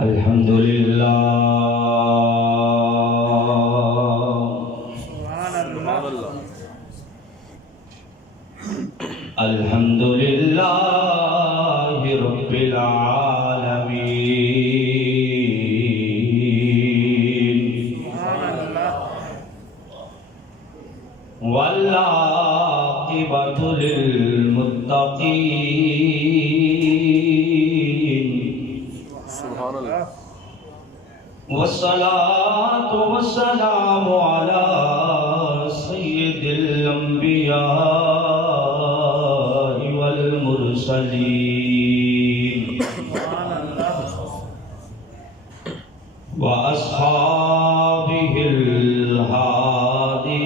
الحمد لله الحمد لله رب العالمين والعاقبة للمتقين والصلاة والسلام على سيد الأنبياء والمرسلين وأصحابه الهادين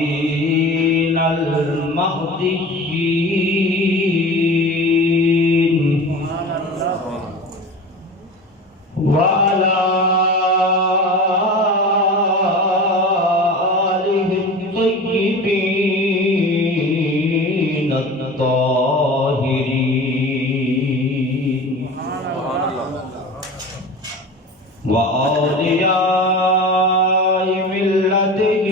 المهديين وعلى آله الطيبين الطاهرين وأولياء ملته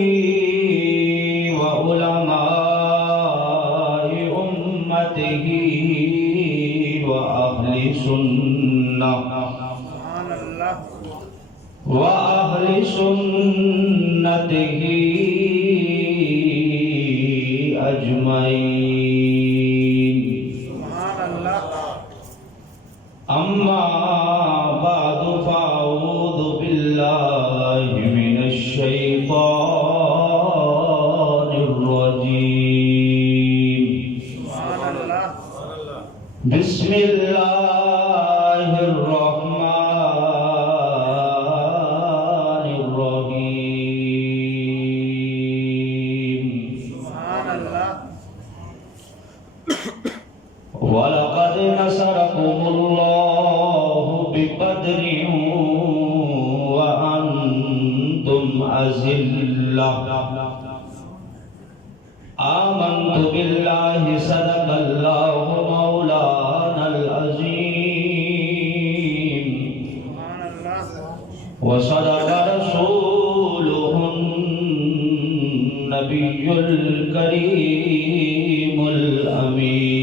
وعلماء أمته وأهل سنته أجمعين أما بعد فأعوذ بالله من الشيطان الرجيم بسم الله الرحمن الرحيم ولقد نصركم الله ببدر وأنتم أذلة آمنت بالله صدق الله مولانا العظيم وصدق رسوله النبي الكريم الأمين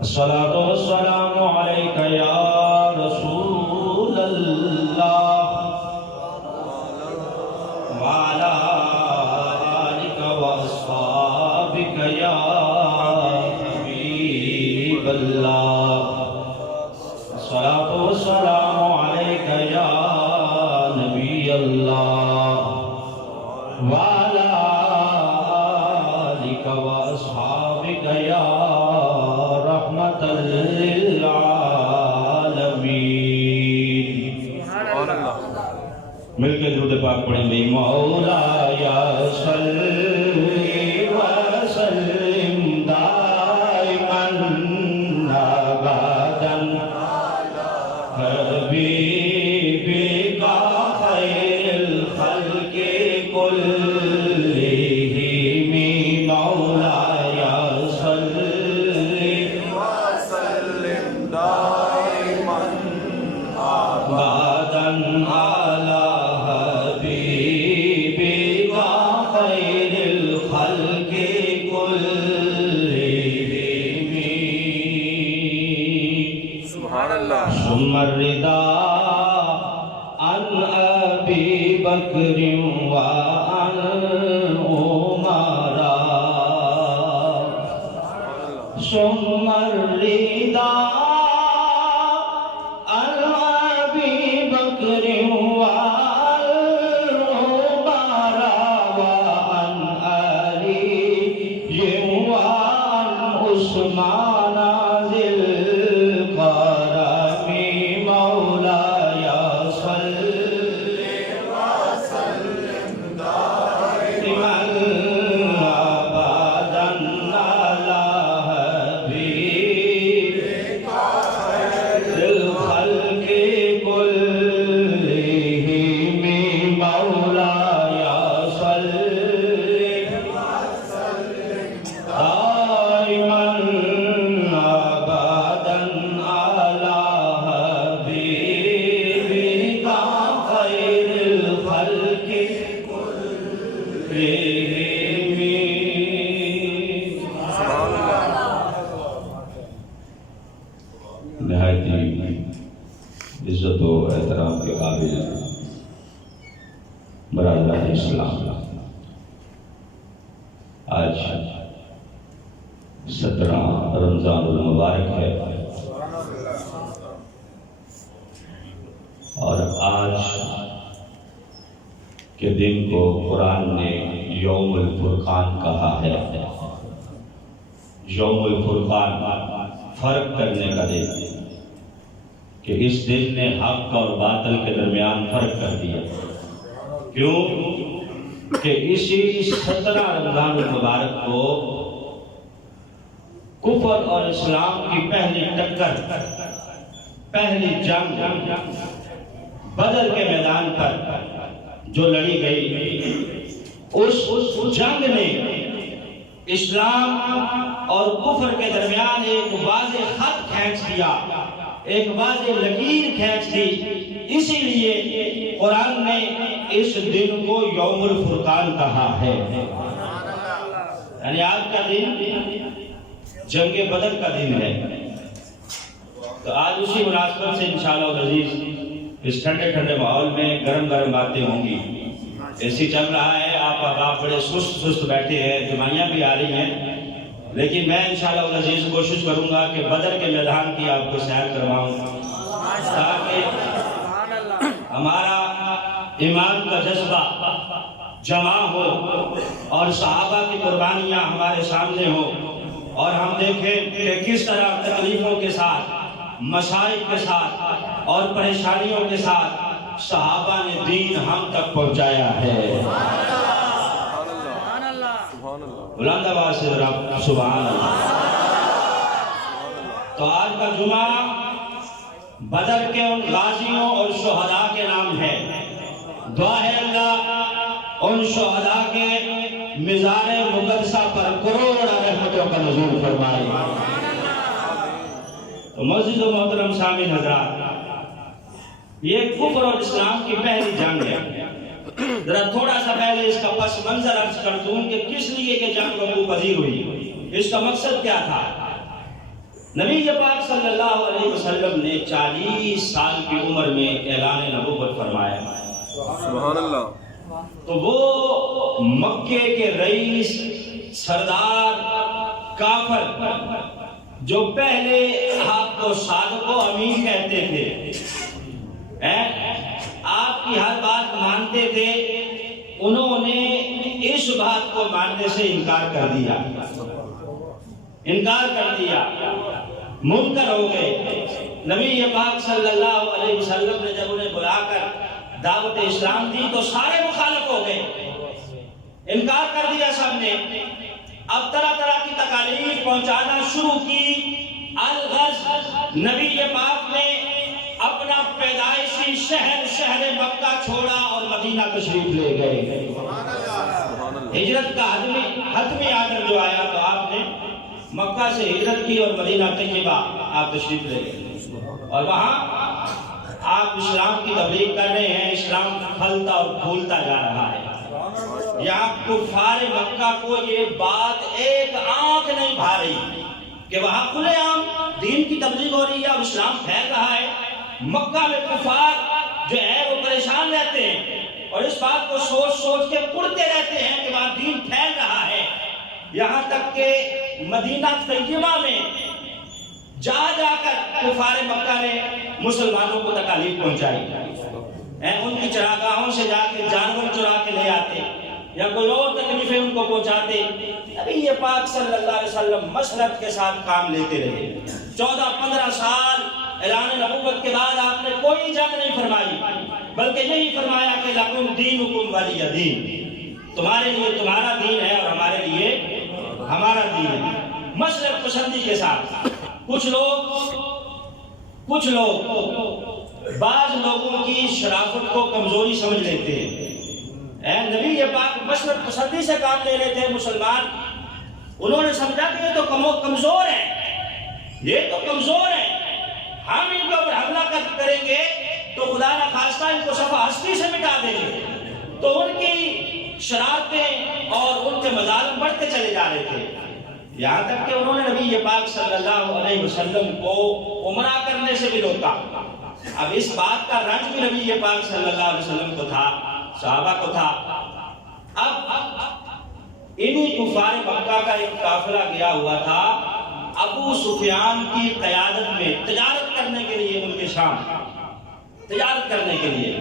الصلاة والسلام عليك يا رسول الله وعلى آلك وأصحابك يا حبيب الله الصلاة والسلام عليك يا نبي الله وعلى آلك وأصحابك يا رحمة للعالمين مل کے درود پاک پڑھیں بھائی مولا یا صلی وسلم دائما ابدا حبیبک خیر الخلق کلہم مولا یا صلی وسلم دائما ابدا علی ثم الرضا عن أبي بكر وعن عمر ثم الرضا عن أبي بكر وعن عمر وعن علي وعن عثمان ذي القرم مولاي صل وسلم نہایت عزت و احترام کے قابل برادران اسلام، آج 17 رمضان المبارک ہے اور آج کے دن کو قرآن نے یوم الفرقان کہا ہے۔ یوم الفرقان فرق کرنے کا دن، کہ اس دن نے حق اور باطل کے درمیان فرق کر دیا۔ کیوں کہ اسی 17 رمضان المبارک کو کفر اور اسلام کی پہلی ٹکر، پہلی جنگ بدر کے میدان پر جو لڑی گئی، اس جنگ نے اسلام اور کفر کے درمیان ایک واضح خط کھینچ دیا، ایک واضح لکیر کھینچ دی۔ اسی لیے قرآن نے اس دن کو یوم الفرقان کہا ہے۔ یعنی آج کا دن جنگ بدر کا دن ہے۔ تو آج اسی مناسبت سے انشاءاللہ العزیز اس ٹھنڈے ٹھنڈے ماحول میں گرم گرم باتیں ہوں گی۔ ایسی چل رہا ہے، آپ بڑے سست بیٹھے ہیں، جمعیاں بھی آ رہی ہیں، لیکن میں انشاءاللہ العزیز کوشش کروں گا کہ بدر کے میدان کی آپ کو سیر کرواؤں، تاکہ ہمارا ایمان کا جذبہ جمع ہو اور صحابہ کی قربانیاں ہمارے سامنے ہو، اور ہم دیکھیں کہ کس طرح تکلیفوں کے ساتھ، مصائب کے ساتھ اور پریشانیوں کے ساتھ صحابہ نے دین ہم تک پہنچایا ہے۔ بلند آواز سے ذرا سبحان اللہ۔ تو آج کا جمعہ بدر کے ان غازیوں اور شہداء کے نام ہے۔ دعا ہے اللہ ان شہداء کے مزار مقدسہ پر کروڑ رحمتوں کا نزول فرمائے۔ تو معزز و محترم سامعین حضرات، یہ کفر اور اسلام کی پہلی جنگ ہے۔ ذرا تھوڑا سا پہلے اس کا پس منظر عرض کر دوں کہ کس لیے کہ جنگ وقوع پذیر ہوئی، اس کا مقصد کیا تھا۔ نبی پاک صلی اللہ علیہ وسلم نے 40 سال کی عمر میں اعلان نبوت فرمایا۔ سبحان اللہ۔ تو وہ مکے کے رئیس، سردار، کافر جو پہلے آپ کو صادق و امین کہتے تھے، آپ کی ہر بات مانتے تھے، انہوں نے اس بات کو ماننے سے انکار کر دیا، منکر ہو گئے۔ نبی پاک صلی اللہ علیہ وسلم نے جب انہیں بلا کر دعوت اسلام دی تو سارے مخالف ہو گئے، انکار کر دیا سب نے۔ اب طرح طرح کی تکالیف پہنچانا شروع کی۔ الغرض نبی پاک نے اپنا پیدائشی شہر مکہ چھوڑا اور مدینہ تشریف لے گئے۔ ہجرت کا حتمی آرڈر جو آیا تو آپ نے مکہ سے ہجرت کی اور مدینہ طیبہ آپ تشریف لے گئے، اور وہاں آپ اسلام کی تبلیغ کر رہے ہیں۔ اسلام پھلتا اور پھولتا جا رہا ہے۔ یہاں کفار مکہ کو یہ بات ایک آنکھ نہیں بھا رہی کہ وہاں کھلے عام دین کی تبلیغ ہو رہی ہے اور اسلام پھیل رہا ہے۔ مکہ میں کفار جو ہے وہ پریشان رہتے ہیں اور اس بات کو سوچ کے پڑتے رہتے ہیں کہ وہاں دین پھیل رہا ہے۔ یہاں تک کہ مدینہ طیبہ میں جا کر کفار مکہ نے مسلمانوں کو تکالیف پہنچائی۔ ان کی چراگاہوں سے جا کے جانور چرا کے لے آتے یا کوئی اور تکلیفیں ان کو پہنچاتے۔ نبی پاک صلی اللہ علیہ وسلم مسلط کے ساتھ کام لیتے رہے۔ 14-15 سال اعلان نبوت کے بعد آپ نے کوئی جنگ نہیں فرمائی، بلکہ یہی فرمایا کہ لکم دینکم ولی دین، تمہارے لیے تمہارا دین ہے اور ہمارے لیے ہمارا دین ہے۔ مسلط پسندی کے ساتھ کچھ لوگ بعض لوگوں کی شرافت کو کمزوری سمجھ لیتے ہیں۔ نبی پاک مسلط پسندی سے کام لے لیتے ہیں مسلمان، انہوں نے سمجھا کہ یہ تو کمزور ہے، ہم ان کو حملہ کریں گے تو خدا نخواستہ ان کو صفحہ ہستی سے مٹا دیں گے۔ تو ان کی شرارتیں کے مظالم بڑھتے چلے جا رہے تھے، یہاں تک کہ انہوں نے نبی پاک صلی اللہ علیہ وسلم کو عمرہ کرنے سے بھی روکا۔ اب اس بات کا رنج بھی نبی پاک صلی اللہ علیہ وسلم کو تھا، صحابہ کو تھا۔ اب انہی کفار مکہ کا ایک قافلہ گیا ہوا تھا ابو سفیان کی قیادت میں تجارت کرنے کے لیے، ان کے شام تجارت کرنے کے لیے۔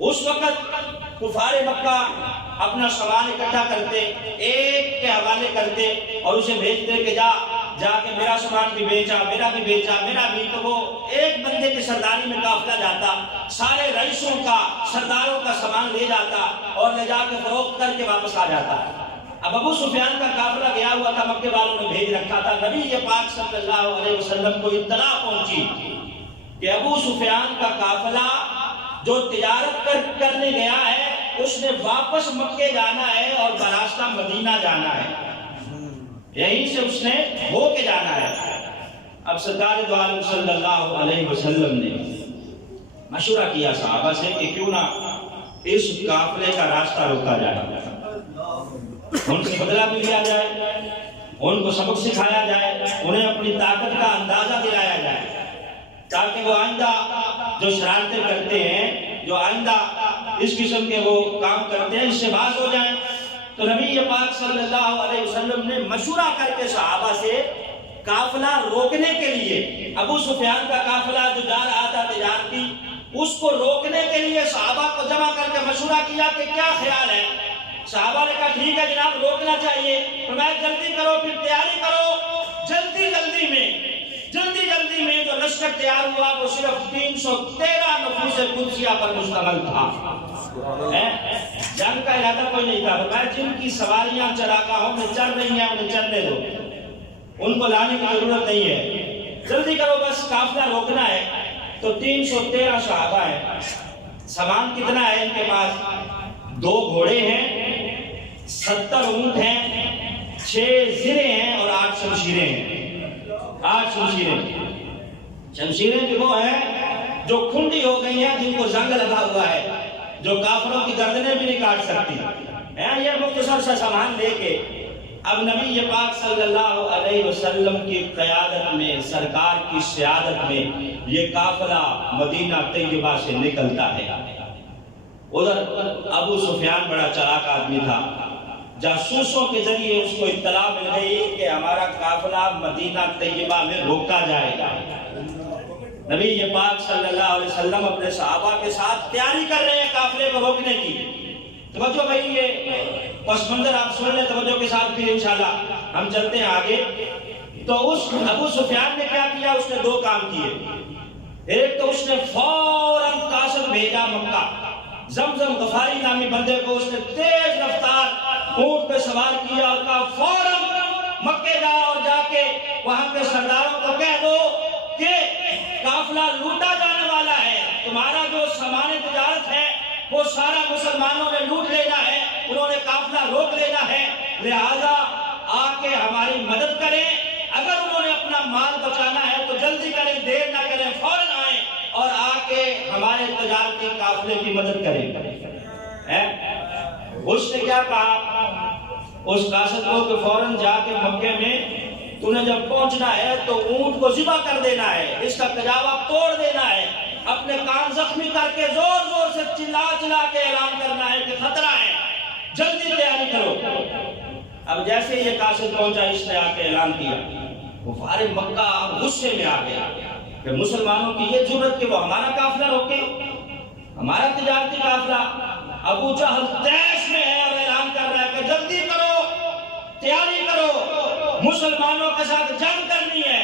اس وقت کفار مکہ اپنا سامان اکٹھا کرتے، ایک کے حوالے کرتے اور اسے بھیجتے کہ جا کے میرا سامان بھی بیچا، میرا بھی بیچا، میرا بھی۔ تو وہ ایک بندے کی سرداری میں قافلہ جاتا، سارے رئیسوں کا، سرداروں کا سامان لے جاتا اور لے جا کے فروخت کر کے واپس آ جاتا۔ اب ابو سفیان کا قافلہ گیا ہوا تھا، مکے والوں نے بھیج رکھا تھا۔ نبی پاک صلی اللہ علیہ وسلم کو اطلاع پہنچی کہ ابو سفیان کا قافلہ جو تجارت کرنے گیا ہے اس نے واپس مکے جانا ہے اور براستہ مدینہ جانا ہے، یہیں سے اس نے ہو کے جانا ہے۔ اب سرکار دو عالم صلی اللہ علیہ وسلم نے مشورہ کیا صحابہ سے کہ کیوں نہ اس قافلے کا راستہ روکا جائے، ان سے بدلہ بھی لیا جائے، ان کو سبق سکھایا جائے، انہیں اپنی طاقت کا اندازہ دلایا جائے، تاکہ وہ آئندہ جو شرارتیں کرتے ہیں، جو آئندہ اس قسم کے وہ کام کرتے ہیں، اس سے باز ہو جائیں۔ تو نبی پاک صلی اللہ علیہ وسلم نے مشورہ کر کے صحابہ سے قافلہ روکنے کے لیے، ابو سفیان کا قافلہ جو جا رہا تھا تجارتی، اس کو روکنے کے لیے صحابہ کو جمع کر کے مشورہ کیا کہ کیا خیال ہے۔ صحابہ نے کہا ٹھیک ہے جناب، روکنا چاہیے۔ فرمایا جلدی کرو، پھر تیاری کرو۔ جلدی میں جو لشکر تیار ہوا وہ صرف 313 نفوس قدسیہ پر مشتمل تھا۔ جنگ کا ارادہ کوئی نہیں تھا۔ فرمایا جن کی سواریاں چراگاہوں میں چل رہی ہیں انہیں چلنے دو، ان کو لانے کی ضرورت نہیں ہے، جلدی کرو، بس قافلہ روکنا ہے۔ تو 313 صحابہ ہیں۔ سامان کتنا ہے ان کے پاس؟ 2 گھوڑے ہیں، 70 اونٹ ہیں، 6 زرے ہیں اور 8 شمشیریں ہیں۔ 8 شمشیریں جو ہیں جو کھنڈی ہو گئی ہیں، جن کو زنگ لگا ہوا ہے، جو کافروں کی گردنیں بھی نہیں کاٹ سکتی ہیں۔ یہ مختصر سا سامان لے کے اب نبی پاک صلی اللہ علیہ وسلم کی قیادت میں، سرکار کی سیادت میں یہ قافلہ مدینہ طیبہ سے نکلتا ہے۔ ادھر ابو سفیان بڑا چالاک آدمی تھا، جاسوسوں کے ذریعے اس کو اطلاع مل گئی کہ ہمارا قافلہ مدینہ طیبہ میں روکا جائے گا۔ نبی پاک صلی اللہ علیہ وسلم اپنے صحابہ کے ساتھ تیاری کر رہے ہیں قافلے کو روکنے کی۔ توجہ بھائی، یہ پس منظر آپ سن لیں توجہ کے ساتھ، پھر انشاءاللہ ہم چلتے ہیں آگے۔ تو اس ابو سفیان نے کیا کیا؟ اس نے 2 کام کیے۔ ایک تو اس نے فوراً قاصد بھیجا مکہ، زمزم غفاری نامی بندے کو اس نے تیز رفتار اونٹ پہ سوار کیا اور کہا فوراً مکے جا اور جا کے وہاں کے سرداروں کو کہہ دو کہ قافلہ لوٹا جانے والا ہے، تمہارا جو سامان تجارت ہے وہ سارا مسلمانوں نے لوٹ لینا ہے، انہوں نے قافلہ روک لینا ہے، لہذا آ کے ہماری مدد کریں۔ اگر انہوں نے اپنا مال بچانا ہے تو جلدی کریں، دیر نہ کریں، فوراً آئیں اور آ کے ہمارے تجارتی قافلے کی مدد کریں۔ اس نے کیا کہا اس قاصد کو کہ فوراً جا کے مکے میں تو نے جب پہنچنا ہے تو اونٹ کو ذبح کر دینا ہے، اس کا کجاوا توڑ دینا ہے، اپنے کان زخمی کر کے زور زور سے چلا کے اعلان کرنا ہے کہ خطرہ ہے، جلدی تیاری کرو۔ اب جیسے یہ قاصد پہنچا، اس نے آ کے اعلان کیا، کفار مکہ غصے میں آ گیا کہ مسلمانوں کی یہ جرأت کہ وہ ہمارا قافلہ روکے، ہمارا تجارتی قافلہ۔ ابو جہل تیش میں ہے اور اعلان کر رہا ہے کہ جلدی کرو، تیاری کرو، مسلمانوں کے ساتھ جنگ کرنی ہے۔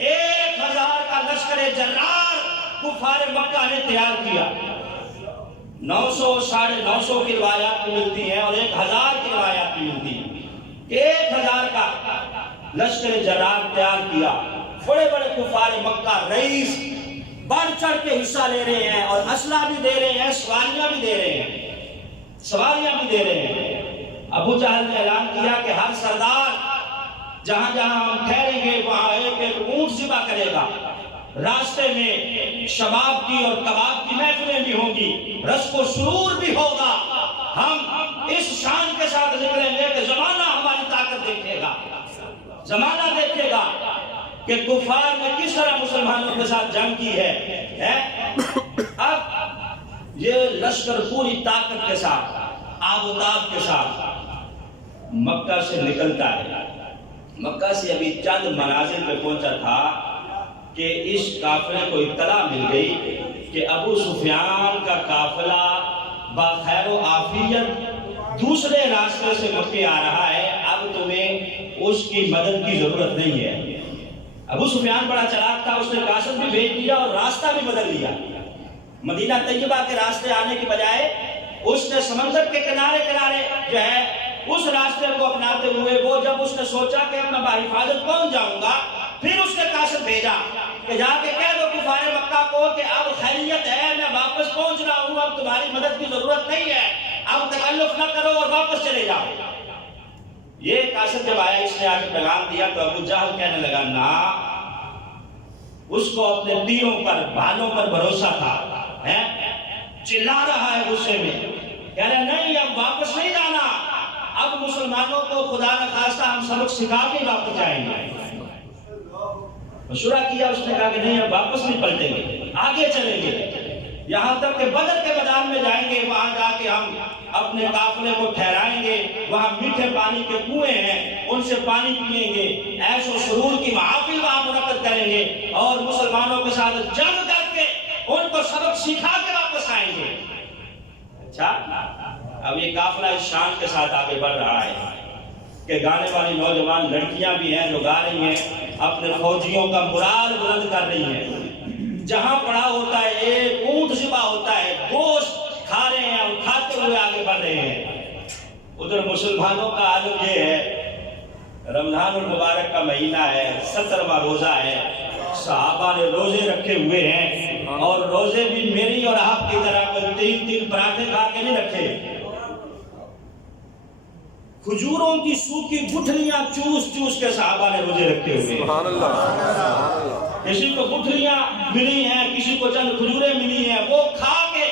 1000 کا لشکر جرار کفار مکہ نے تیار کیا۔ 900 950 کی روایات بھی ملتی ہیں اور 1000 کی روایات بھی ملتی ہیں۔ 1000 کا لشکر جرار تیار کیا۔ بڑے بڑے کفار مکہ رئیس بڑھ چڑھ کے حصہ لے رہے ہیں اور اسلحہ بھی دے رہے ہیں، سواریاں بھی دے رہے ہیں۔ ابو جہل نے اعلان کیا کہ ہر سردار جہاں جہاں ہم ٹھہریں گے وہاں ایک ایک اونٹ ذبح کرے گا، راستے میں شباب کی اور کباب کی محفلیں بھی ہوں گی، رزق و سرور بھی ہوگا، ہم اس شان کے ساتھ نکلیں گے کہ زمانہ دیکھے گا، زمانہ دیکھے گا کہ کفار نے کس طرح مسلمانوں کے ساتھ جنگ کی ہے۔ اب یہ لشکر پوری طاقت کے ساتھ، آب و تاب کے ساتھ مکہ سے نکلتا ہے۔ مکہ سے ابھی چند منازل پہ پہنچا تھا کہ اس قافلے کو اطلاع مل گئی کہ ابو سفیان کا قافلہ بخیر و عافیت دوسرے راستے سے مکے آ رہا ہے، اب تمہیں اس کی مدد کی ضرورت نہیں ہے۔ ابو سفیان بڑا چلاک تھا، اس نے قاصد بھی بھیج دیا اور راستہ بھی بدل لیا۔ مدینہ طیبہ کے راستے آنے کی بجائے اس نے سمندر کے کنارے کنارے جو ہے اس راستے کو اپناتے ہوئے، وہ جب اس نے سوچا کہ اب میں بحفاظت پہنچ جاؤں گا، پھر اس نے قاصد بھیجا کہ جا کے کہہ دو کفار مکہ کو کہ اب خیریت ہے، میں واپس پہنچ رہا ہوں، اب تمہاری مدد کی ضرورت نہیں ہے، اب تکلف نہ کرو اور واپس چلے جاؤ۔ یہ قاصد جب آیا، اس نے آ کے پیغام دیا تو ابو جہل کہنے لگا نا، اس کو اپنے تیروں پر، بھالوں پر بھروسہ تھا، چلا رہا ہے غصے میں، کہہ رہا نہیں اب واپس نہیں جانا، اب مسلمانوں کو خدا نہ خواستہ ہم سبق سکھا کے واپس جائیں گے۔ مشورہ کیا، اس نے کہا کہ نہیں اب واپس نہیں پلٹیں گے، آگے چلیں گے، یہاں تک کہ بدر کے میدان میں جائیں گے، وہاں جا کے ہم اپنے قافلے کو ٹھہرائیں گے، وہاں میٹھے پانی کے کنویں ہیں، ان سے پانی پیئیں گے، عیش و سرور کی محافل وہاں منعقد کریں گے اور مسلمانوں کے ساتھ جنگ کر کے ان کو سبق سکھا کے واپس آئیں گے۔ اچھا، اب یہ قافلہ اس شان کے ساتھ آگے بڑھ رہا ہے کہ گانے والی نوجوان لڑکیاں بھی ہیں جو گا رہی ہیں، اپنے فوجیوں کا مرال بلند کر رہی ہیں، جہاں پڑا ہوتا ہے ایک اونٹ ذبح ہوتا ہے، گوشت کھا رہے ہیں اور کھاتے ہوئے آگے بڑھ رہے ہیں۔ ادھر مسلمانوں کا عالم یہ ہے، رمضان المبارک کا مہینہ ہے، 17واں روزہ ہے، صحابہ نے روزے رکھے ہوئے ہیں اور روزے بھی میری اور آپ کی طرح کوئی 3 پراٹھے کھا کے نہیں رکھے، کھجوروں کی سوکھی گٹھلیاں چوس چوس کے صحابہ نے روزے رکھے ہوئے ہیں۔ سبحان اللہ۔ کسی کو گٹھلیاں ملی ہیں، کسی کو چند کھجوریں ملی ہیں، وہ کھا کے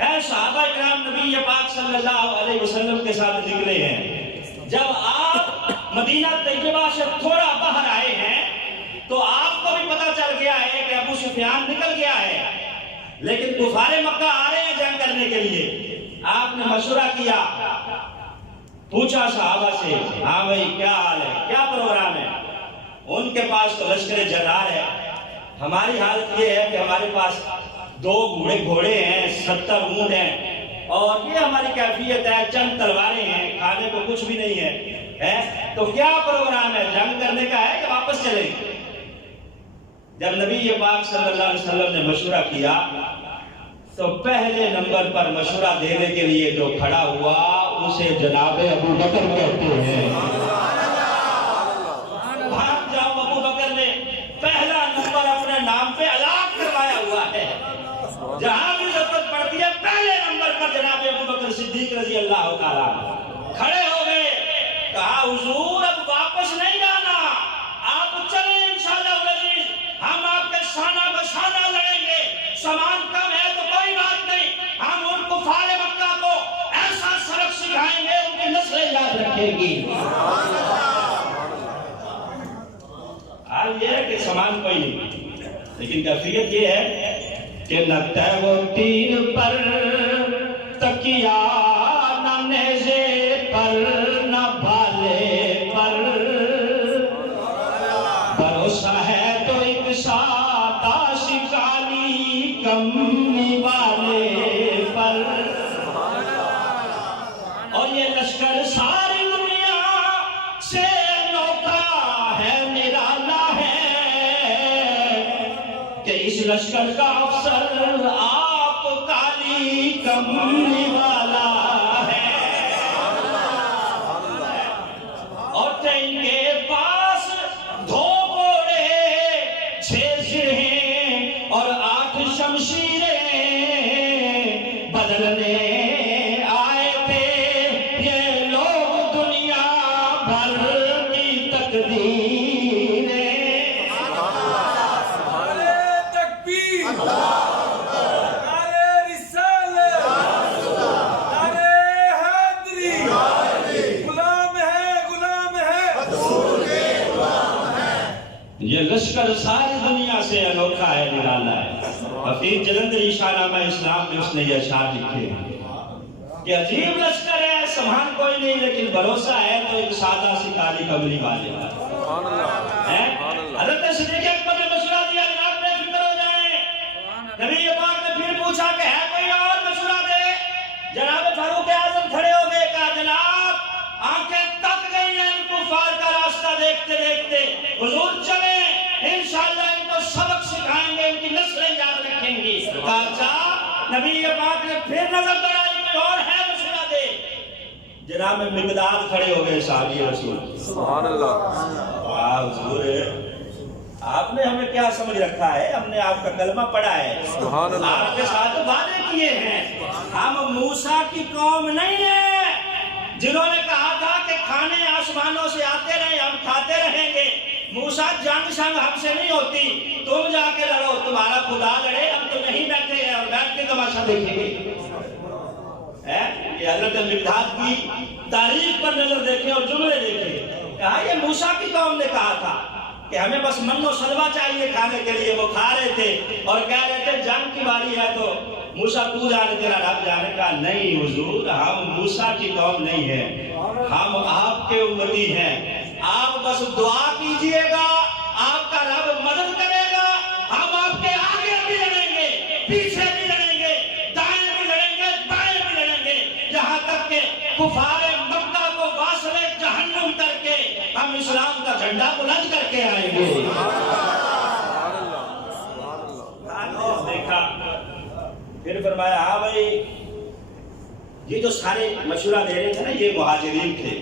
اے صحابہ کرام نبی پاک صلی اللہ علیہ وسلم کے ساتھ نکلے ہیں۔ جب آپ مدینہ طیبہ سے تھوڑا باہر آئے ہیں تو آپ کو بھی پتہ چل گیا ہے کہ ابو سفیان نکل گیا ہے، لیکن کفار مکہ آ رہے ہیں جنگ کرنے کے لیے۔ آپ نے مشورہ کیا، پوچھا صحابہ سے، ہاں بھائی کیا حال ہے، کیا پروگرام ہے؟ ان کے پاس تو لشکر جرار ہے، ہماری حالت یہ ہے کہ ہمارے پاس 2 گھوڑے ہیں، 70 اونٹ ہیں اور یہ ہماری کیفیت ہے، چند تلواریں ہیں، کھانے کو کچھ بھی نہیں ہے، تو کیا پروگرام ہے، جنگ کرنے کا ہے کہ واپس چلیں گے؟ جب نبی پاک صلی اللہ علیہ وسلم نے مشورہ کیا تو پہلے نمبر پر مشورہ دینے کے لیے جو کھڑا ہوا اسے جناب ابو بکر کہتے ہیں۔ بھاگ جاؤ، ابو بکر نے پہلا نمبر اپنے نام پہ الاٹ کروایا ہوا ہے، جہاں بھی ضرورت پڑتی ہے پہلے نمبر پر جناب ابو بکر صدیق رضی اللہ تعالیٰ کھڑے ہو گئے۔ کہا حضور اب واپس نہیں جانا، آپ چلیں انشاءاللہ العزیز، ہم آپ کے شانہ بشانہ لڑیں گے، سامان کم ہے تو کوئی بات نہیں، ہم ان کفار مکہ کو ایسا سبق سکھائیں گے ان کی نسلیں یاد رکھیں گی۔ حال یہ ہے کہ سامان کوئی نہیں، لیکن کیفیت یہ ہے کہ نہ تیغ و تیر پر تکیہ، نہ نیزے پر، نہ بھالے پر، بھروسہ ہے تو ایک سادہ شکاری کمنی والے پر، اور یہ لشکر ساری دنیا سے انوکھا ہے، نرالا ہے کہ اس لشکر کا افسر آپ کالی کمنی والا ہے، اور ان کے پاس 2 گھوڑے 6 سرہیں اور 8 شمشیریں بدلنے آئے تھے یہ لوگ دنیا بھر کی تقدیریں۔ غلام لشکر ساری دنیا سے انوکھا ہے نرالا ہے. حفیظ جلندری شاہنامہ اسلام میں اس نے یہ اشعار لکھے ہیں کہ عجیب لشکر ہے سامان کوئی نہیں لیکن بھروسہ ہے تو ایک سادہ سی کالی کملی والے. حضرت صدیق اکبر نے مشورہ دیا جناب بے فکر ہو جائیں. نبی پاک نے پھر پوچھا کہ ہے کوئی اور مشورہ دے. جناب فاروق اعظم کھڑے ہو گئے. کہا جناب آنکھیں تک گئی ہیں ان کفار کا راستہ دیکھتے دیکھتے. حضور چلیں انشاءاللہ ان کو سبق سکھائیں گے ان کی نسلیں یاد رکھیں گی. کہا اچھا. نبی پاک نے پھر نظر دوڑائی کوئی اور ہے مشورہ دے. جناب مقداد کھڑے ہو گئے صحابی رسول. سبحان اللہ. حضور آپ نے ہمیں کیا سمجھ رکھا ہے؟ ہم نے آپ کا کلمہ پڑھا ہے, سبحان اللہ. آپ کے ساتھ وعدے کیے ہیں. ہم موسیٰ کی قوم نہیں ہیں جنہوں نے کہا تھا کہ کھانے آسمانوں سے آتے رہے ہم کھاتے رہیں گے. موسیٰ جنگ شنگ ہم سے نہیں ہوتی, تم جا کے لڑو, تمہارا خدا لڑے, ہم تو نہیں بیٹھے ہیں اور بیٹھ کے تماشا دیکھیں گے. یہ حضرت مقداد کی تاریخ پر نظر دیکھیں اور جملے دیکھیں. کہا یہ موسیٰ کی قوم نے کہا تھا کہ ہمیں بس من و سلوہ چاہیے کھانے کے لیے. وہ کھا رہے تھے اور کہہ رہے تھے جنگ کی باری ہے تو موسیٰ تو جانے تیرا رب جانے. کا نہیں حضور ہم موسیٰ کی قوم نہیں ہیں, ہم آپ کے امتی ہیں. آپ بس دعا کیجئے گا آپ کا رب مدد کرے گا. ہم آپ کے آگے بھی لڑیں گے, پیچھے بھی لڑیں گے, دائیں بھی لڑیں گے, بائیں بھی لڑیں گے, یہاں تک کہ کفار مکہ کو واصل جہنم کر کے ہم اسلام کا جھنڈا بلند کر کے آئیں گے. دیکھا پھر فرمایا ہاں بھائی یہ جو سارے مشورہ دے رہے تھے نا یہ مہاجرین تھے.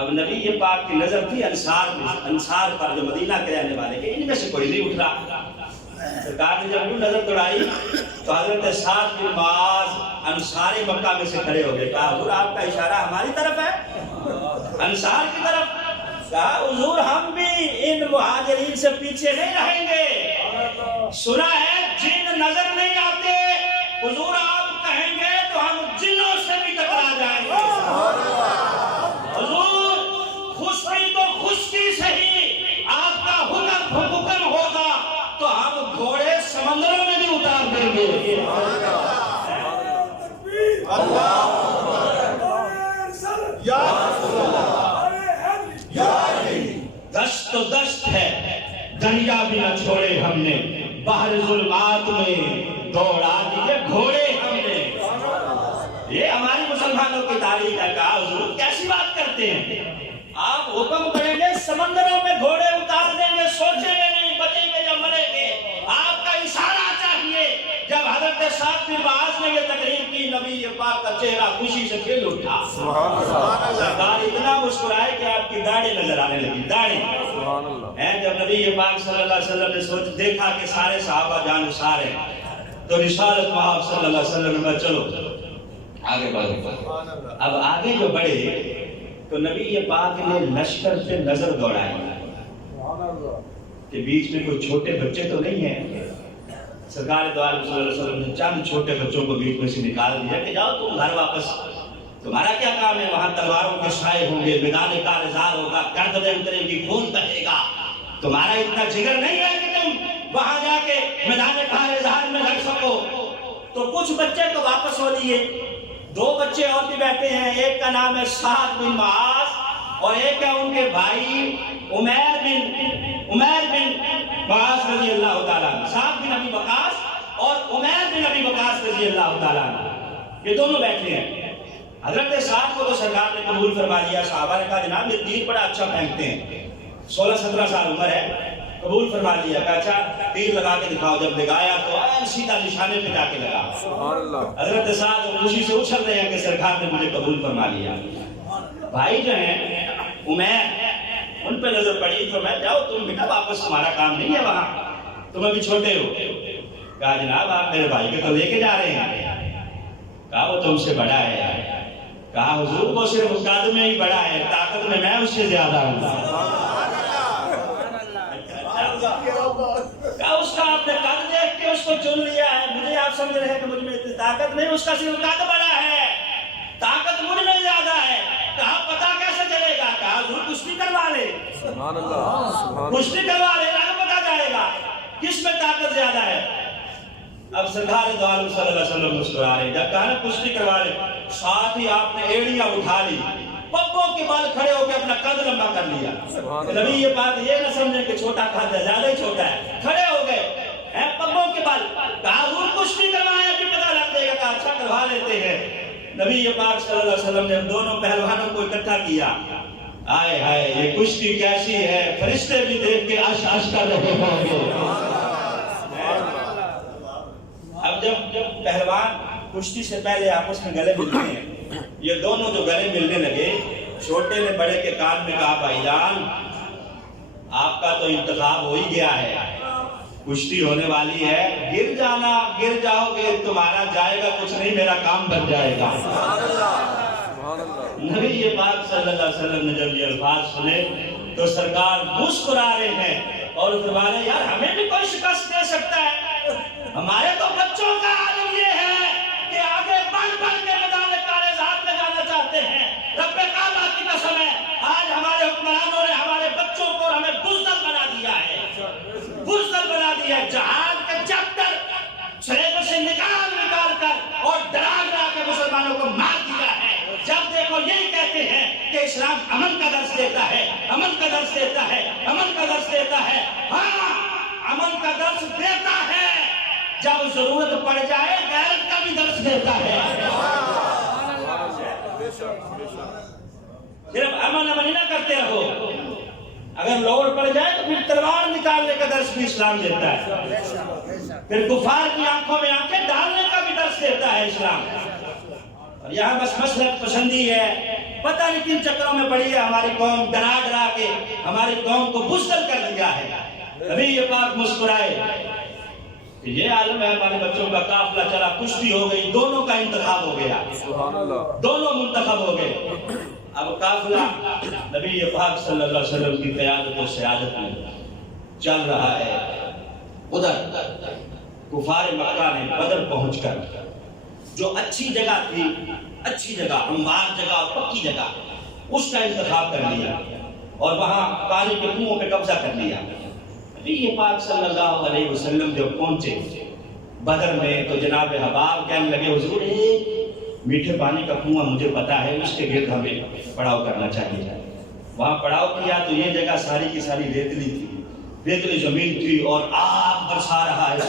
اب نبی پاک کی نظر تھی انصار پر جو مدینہ کے رہنے والے کہ ان میں سے کوئی نہیں اٹھ رہا. سرکار نے جب نظر دوڑائی تو حضرت سعد بن معاذ انصار مکہ میں سے کھڑے ہو گئے. کہا حضور آپ کا اشارہ ہماری طرف ہے, انصار کی طرف. کہا حضور ہم بھی ان مہاجرین سے پیچھے نہیں رہیں گے. سنا ہے جن نظر نہیں آتے, حضور آپ کہیں گے تو ہم جنوں سے بھی ٹکرا جائیں گے. حضور خشکی تو خشکی سے ہی آپ کا حکم ہوگا تو ہم گھوڑے سمندروں میں بھی اتار دیں گے. دشت تو دشت ہے دریا بھی نہ چھوڑے ہم نے, باہر ظلمات میں دوڑا دیے گھوڑے ہم نے. یہ ہماری مسلمانوں کی تاریخ ہے. کہا حضور کیسی بات کرتے ہیں, آپ حکم کریں گے سمندروں میں گھوڑے اتار دیں گے, سوچیں گے نہیں بچیں گے یا مریں گے, آپ کا اشارہ چاہیے. جب حضرت سعد بن معاذ نے یہ تقریر کی نبی پاک کا چہرہ خوشی سے کھل اٹھا. سرکار اتنا مسکرائے کہ آپ کی داڑھی نظر آنے لگی, داڑھی. جب نبی پاک صلی اللہ علیہ وسلم نے دیکھا کہ سارے صحابہ جانثار ہیں تو رسالت محمد صلی اللہ علیہ وسلم نے چلو آگے بڑھو. اب آگے جو بڑھے تو نبی پاک نے لشکر سے نظر دوڑائی کہ بیچ میں کوئی چھوٹے بچے تو نہیں ہیں. سرکار دو عالم صلی اللہ علیہ وسلم نے چند چھوٹے بچوں کو بیچ میں سے نکال دیا کہ جاؤ تم گھر واپس, تمہارا کیا کام ہے, وہاں تلواروں کے سائے ہوں گے, میدان کارزار ہوگا, گردنیں اتریں گی, خون بہے گا. تمہارا اتنا جگر نہیں ہے کہ تم وہاں جا کے میدان کارزار میں لڑ سکو. تو کچھ بچے تو واپس ہو لیے, 2 بچے اور بھی بیٹھے ہیں. ایک کا نام ہے سعد بن معاذ اور ایک ہے ان کے بھائی عمیر بن وقاص رضی اللہ تعالیٰ عنہ. سعد بن ابی وقاص اور عمیر بن ابی وقاص رضی اللہ تعالیٰ عنہ, یہ دونوں بیٹھے ہیں. حضرت سعد کو تو سرکار نے قبول فرما لیا. صحابہ نے کہا جناب یہ تیر بڑا اچھا پھینکتے ہیں, 16-17 سال عمر ہے, قبول فرما لیا. کہا اچھا تیر لگا کے دکھاؤ. جب لگایا تو سیدھا نشانے پہ جا کے لگا. حضرت سعد خوشی سے اچھل رہے ہیں کہ سرکار نے مجھے قبول فرما لیا. بھائی جو ہیں عمیر ان پہ نظر پڑی تو میں جاؤ تم بیٹا واپس, تمہارا کام نہیں ہے وہاں, تم ابھی چھوٹے ہو. کہا جناب آپ میرے بھائی کے تو لے کے جا رہے ہیں. کہا وہ تم سے بڑا ہے. کہا حضور وہ صرف قد میں ہی بڑا ہے, طاقت میں اس سے زیادہ ہوں. کہا اس کا آپ نے قد دیکھ کے اس کو چن لیا ہے, مجھے آپ سمجھ رہے ہیں کہ مجھ میں اتنی طاقت نہیں, اس کا صرف قد بڑا ہے, طاقت مجھ میں زیادہ ہے. کہا پتہ کیسے چلے گا. کہا حضور کچھ بھی کروا لے. سبحان اللہ کشتی کروا لے رہا پتا جائے گا کس میں طاقت زیادہ ہے. اب سرکار دو عالم صلی اللہ علیہ وسلم مسکرا رہے جب کہا نا کشتی کروا لے ساتھ ہی آپ نے ایڑیاں اٹھا لی پگوں کے بال کھڑے ہو کے اپنا قد لمبا کر لیا. نبی یہ بات یہ نہ سمجھے کہ چھوٹا قد ہے زیادہ ہی چھوٹا ہے کھڑے ہو گئے پگوں کے بال کہا حضور کشتی کروایا پھر پتا لگ جائے گا کہ اچھا کروا لیتے ہیں. نبی یہ پاک صلی اللہ علیہ وسلم نے دونوں پہلوانوں کو اکٹھا کیا. آئے ہائے یہ کشتی کیسی ہے فرشتے بھی دیکھ کے عش عش کر رہے ہوں گے. اب جب پہلوان کشتی سے پہلے آپس میں گلے ملتے ہیں یہ دونوں جو گلے ملنے لگے چھوٹے نے بڑے کے کان میں کہا بھائی جان آپ کا تو انتخاب ہو ہی گیا ہے کشتی ہونے والی ہے گر جانا گر جاؤ گے تمہارا جائے گا کچھ نہیں میرا کام بن جائے گا. نبی یہ پاک صلی اللہ علیہ وسلم نے جب یہ الفاظ سنے تو سرکار مسکرا رہے ہیں اور فرما رہے ہیں یار ہمیں بھی کوئی شکست دے سکتا ہے ہمارے تو بچوں کا عالم یہ ہے کہ آگے بڑھ بڑھ کے میدان کارزات میں جانا چاہتے ہیں. رب کعبہ کی قسم ہے آج ہمارے حکمرانوں نے ہمارے بچوں کو ہمیں بزدل بنا دیا ہے بزدل بنا دیا ہے. جہاد کے چیپٹر سلیبس سے نکال کر اور ڈرا کے مسلمانوں کو مار دیا ہے. جب دیکھو یہی کہتے ہیں کہ اسلام امن کا درس دیتا ہے امن کا درس دیتا ہے امن کا درس دیتا ہے. ہاں امن کا درس دیتا ہے جب ضرورت پڑ جائے غیرت کا بھی درس دیتا ہے. صرف امن نہ کرتے رہو اگر لوڑ پڑ جائے تو پھر تلوار نکالنے کا درس بھی اسلام دیتا ہے پھر کفار کی آنکھوں میں آنکھیں ڈالنے کا بھی درس دیتا ہے اسلام. اور یہاں بس مسلک پسندی ہے پتہ نہیں کن چکروں میں پڑی ہے ہماری قوم ڈرا کے ہماری قوم کو بزدل کر دیا ہے. ابھی یہ پاک مسکرائے کہ یہ عالم ہے ہمارے بچوں کا قافلہ چلا کشتی ہو گئی دونوں کا انتخاب ہو گیا دونوں منتخب ہو گئے. اب قافلہ نبی پاک صلی اللہ علیہ وسلم کی قیادت و سیادت میں چل رہا ہے. ادھر کفار مکہ نے بدر پہنچ کر جو اچھی جگہ تھی اچھی جگہ ہموار جگہ اور پکی جگہ اس کا انتخاب کر لیا اور وہاں پانی کے کنووں پہ قبضہ کر لیا. نبی پاک صلی اللہ علیہ وسلم جب پہنچے بدر میں تو جناب حباب کہنے لگے حضور میٹھے پانی کا کنواں مجھے پتا ہے اس کے گرد ہمیں پڑاؤ کرنا چاہیے. وہاں پڑاؤ کیا تو یہ جگہ ساری کی ساری ریتلی تھی ریتلی زمین تھی اور آگ برسا رہا ہے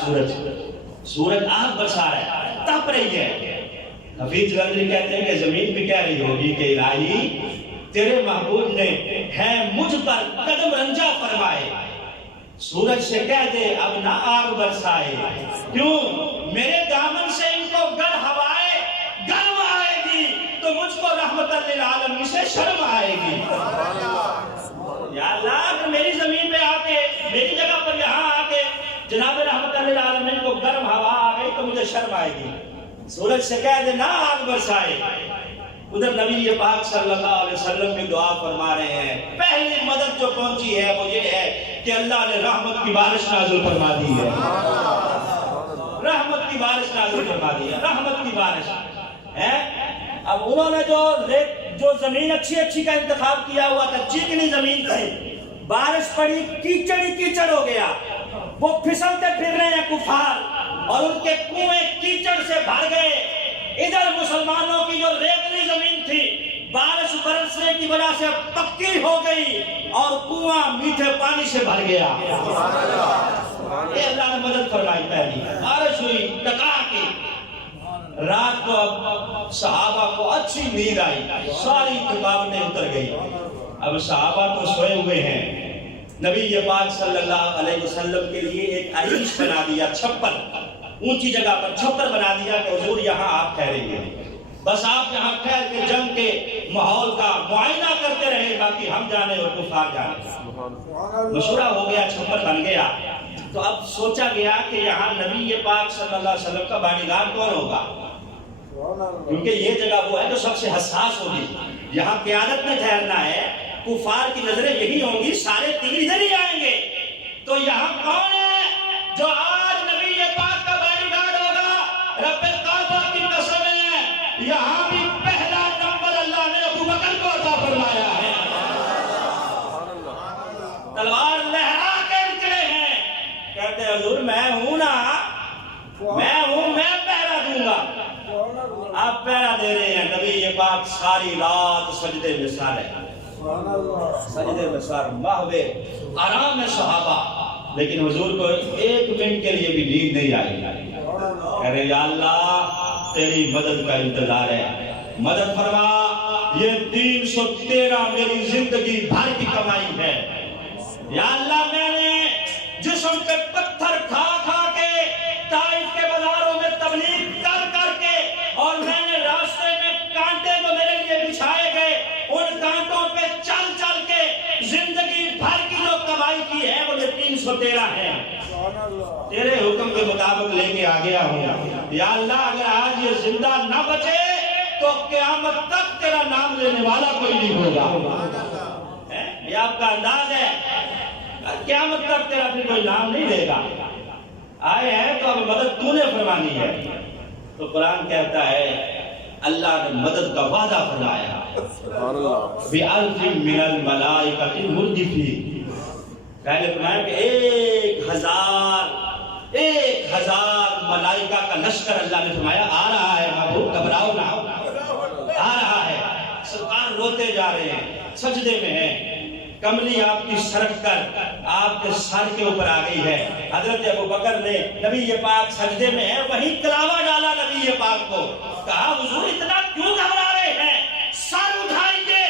سورج آگ برسا رہا ہے تپ رہی ہے. حفیظ جلندری کہتے ہیں کہ زمین بھی کہہ رہی ہوگی کہ الہی تیرے محبوب نے ہے مجھ پر قدم رنجا فرمائے سورج سے کہہ دے اب نہ آگ برسائے کیوں میرے دامن سے ان کو گر ہوائے گرم آئے گی تو مجھ کو رحمت للعالمین سے شرم آئے گی. یا اللہ میری زمین پہ آ کے میری جگہ پر یہاں آ کے جناب رحمت للعالمین کو گرم ہوا آ گئی تو مجھے شرم آئے گی. سورج سے کہہ دے نہ آگ برسائے. ادھر نبی پاک صلی اللہ علیہ وسلم کی دعا فرما رہے ہیں پہلی مدد جو پہنچی ہے وہ یہ ہے کہ اللہ نے رحمت کی بارش نازل فرما دی ہے رحمت کی بارش نازل فرما دی ہے رحمت کی بارش ہے. اب انہوں نے جو زمین اچھی کا انتخاب کیا ہوا تھا چیکنی زمین تھی بارش پڑی کیچڑ ہی کیچڑ ہو گیا وہ پھسلتے پھر رہے ہیں کفار اور ان کے کنویں کیچڑ سے بھر گئے. ادھر مسلمانوں کی جو ریتلی زمین تھی بارش برسنے کی وجہ سے پکی ہو گئی اور کنواں میٹھے پانی سے بھر گیا. یہ اللہ نے مدد فرمائی. پہلی بارش ہوئی ٹکا کے رات کو صحابہ کو اچھی نیند آئی ساری تھکاوٹیں اتر گئی. اب صحابہ تو سوئے ہوئے ہیں نبی پاک صلی اللہ علیہ وسلم کے لیے ایک عریش بنا دیا چھپر اونچی جگہ پر چھپر بنا دیا کہ حضور یہاں آپ ٹھہریں گے بس آپ یہاں ٹھہر کے جنگ کے ماحول کا معائنہ کرتے رہے باقی ہم جانے اور کفار جانے. مشورہ ہو گیا چھپر بن گیا. تو اب سوچا گیا کہ یہاں نبی پاک صلی اللہ علیہ وسلم کا باڈی گارڈ کون ہوگا کیونکہ یہ جگہ وہ ہے جو سب سے حساس ہوگی یہاں قیادت میں ٹھہرنا ہے کفار کی نظریں یہی ہوں گی سارے تیر ادھر ہی آئیں گے. تو یہاں کون ہے جو آج نبی پاک کا باڈی گارڈ ہوگا رب کعبہ کی قسم ہے یہاں بھی پہلا نمبر اللہ نے ابو بکر کو عطا فرمایا ہے. میں ہوں نا، میں ہوں، میں پہرا دوں گا۔ آپ پہرا دے رہے ہیں، نبی یہ پاک ساری رات سجدے میں سارے، سجدے میں سار محوے آرام ہے صحابہ، لیکن حضور کو ایک منٹ کے لیے بھی نیند نہیں آئی۔ کہہ رہے یا اللہ تیری مدد کا انتظار ہے، مدد فرما، یہ 313 میری زندگی بھر کی کمائی ہے۔ یا اللہ میں نے جسم پہ پتھر کھا کھا کے، طائف کے بازاروں میں تبلیغ کر کر کے، اور میں نے راستے میں کانٹے جو میرے لیے بچھائے گئے ان کانٹوں پہ چل چل کے زندگی بھر کی جو کمائی کی ہے وہ 313 ہے۔ تیرے حکم کے مطابق لے کے آ گیا ہوں۔ یا اللہ اگر آج یہ زندہ نہ بچے تو قیامت تک تیرا نام لینے والا کوئی نہیں ہوگا۔ یہ آپ کا انداز ہے، قیامت تک تیرا بھی کوئی نام نہیں لے گا۔ آئے ہیں تو اب مدد تو نے فرمانی ہے۔ تو قرآن کہتا ہے اللہ نے مدد کا وعدہ فرمایا، بِأَلْفٍ مِّنَ الْمَلَائِكَةِ مُرْدِفِينَ۔ پہلے فرمایا کہ 1000 ملائکہ کا لشکر اللہ نے فرمایا آ رہا ہے، محبوب گھبراؤ نہ، آ رہا ہے۔ سرکار روتے جا رہے ہیں، سجدے میں ہیں، کملی آپ کی سرک کر آپ کے سر کے اوپر آ گئی ہے۔ حضرت ابوبکر نے نبی پاک سجدے میں ہے وہی کلاوہ ڈالا نبی پاک کو، کہا حضور اتنا کیوں گھبرا رہے ہیں، سر اٹھائیے،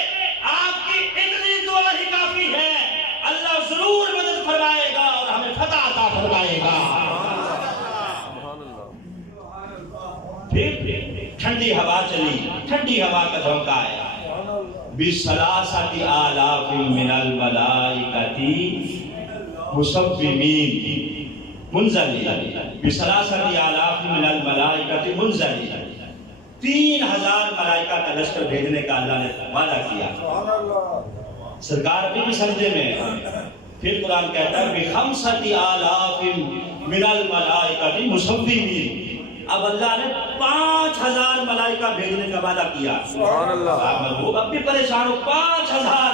آپ کی اتنی دعا ہی کافی ہے، اللہ ضرور مدد فرمائے گا اور ہمیں فتح عطا فرمائے گا۔ پھر ٹھنڈی ہوا چلی، ٹھنڈی ہوا کا جھونکا ہے، بِثَلَاثَةِ آلَافٍ مِّنَ الْمَلَائِكَةِ مُصَوِّمِينَ منزلین، بِثَلَاثَةِ آلَافٍ مِّنَ الْمَلَائِكَةِ مُنزلین، 3000 ملائکہ کا لشکر بھیجنے کا اللہ نے وعدہ کیا۔ سرکار ابھی بھی سجدے میں ہے۔ پھر قرآن کہتا ہے بِخَمْسَةِ آلَافٍ مِّنَ الْمَلَائِكَةِ مُصَوِّمِينَ، اب اللہ نے 5000 ملائکہ بھیجنے کا وعدہ کیا۔ سبحان اللہ، محبوب اب بھی پریشان ہو، 5000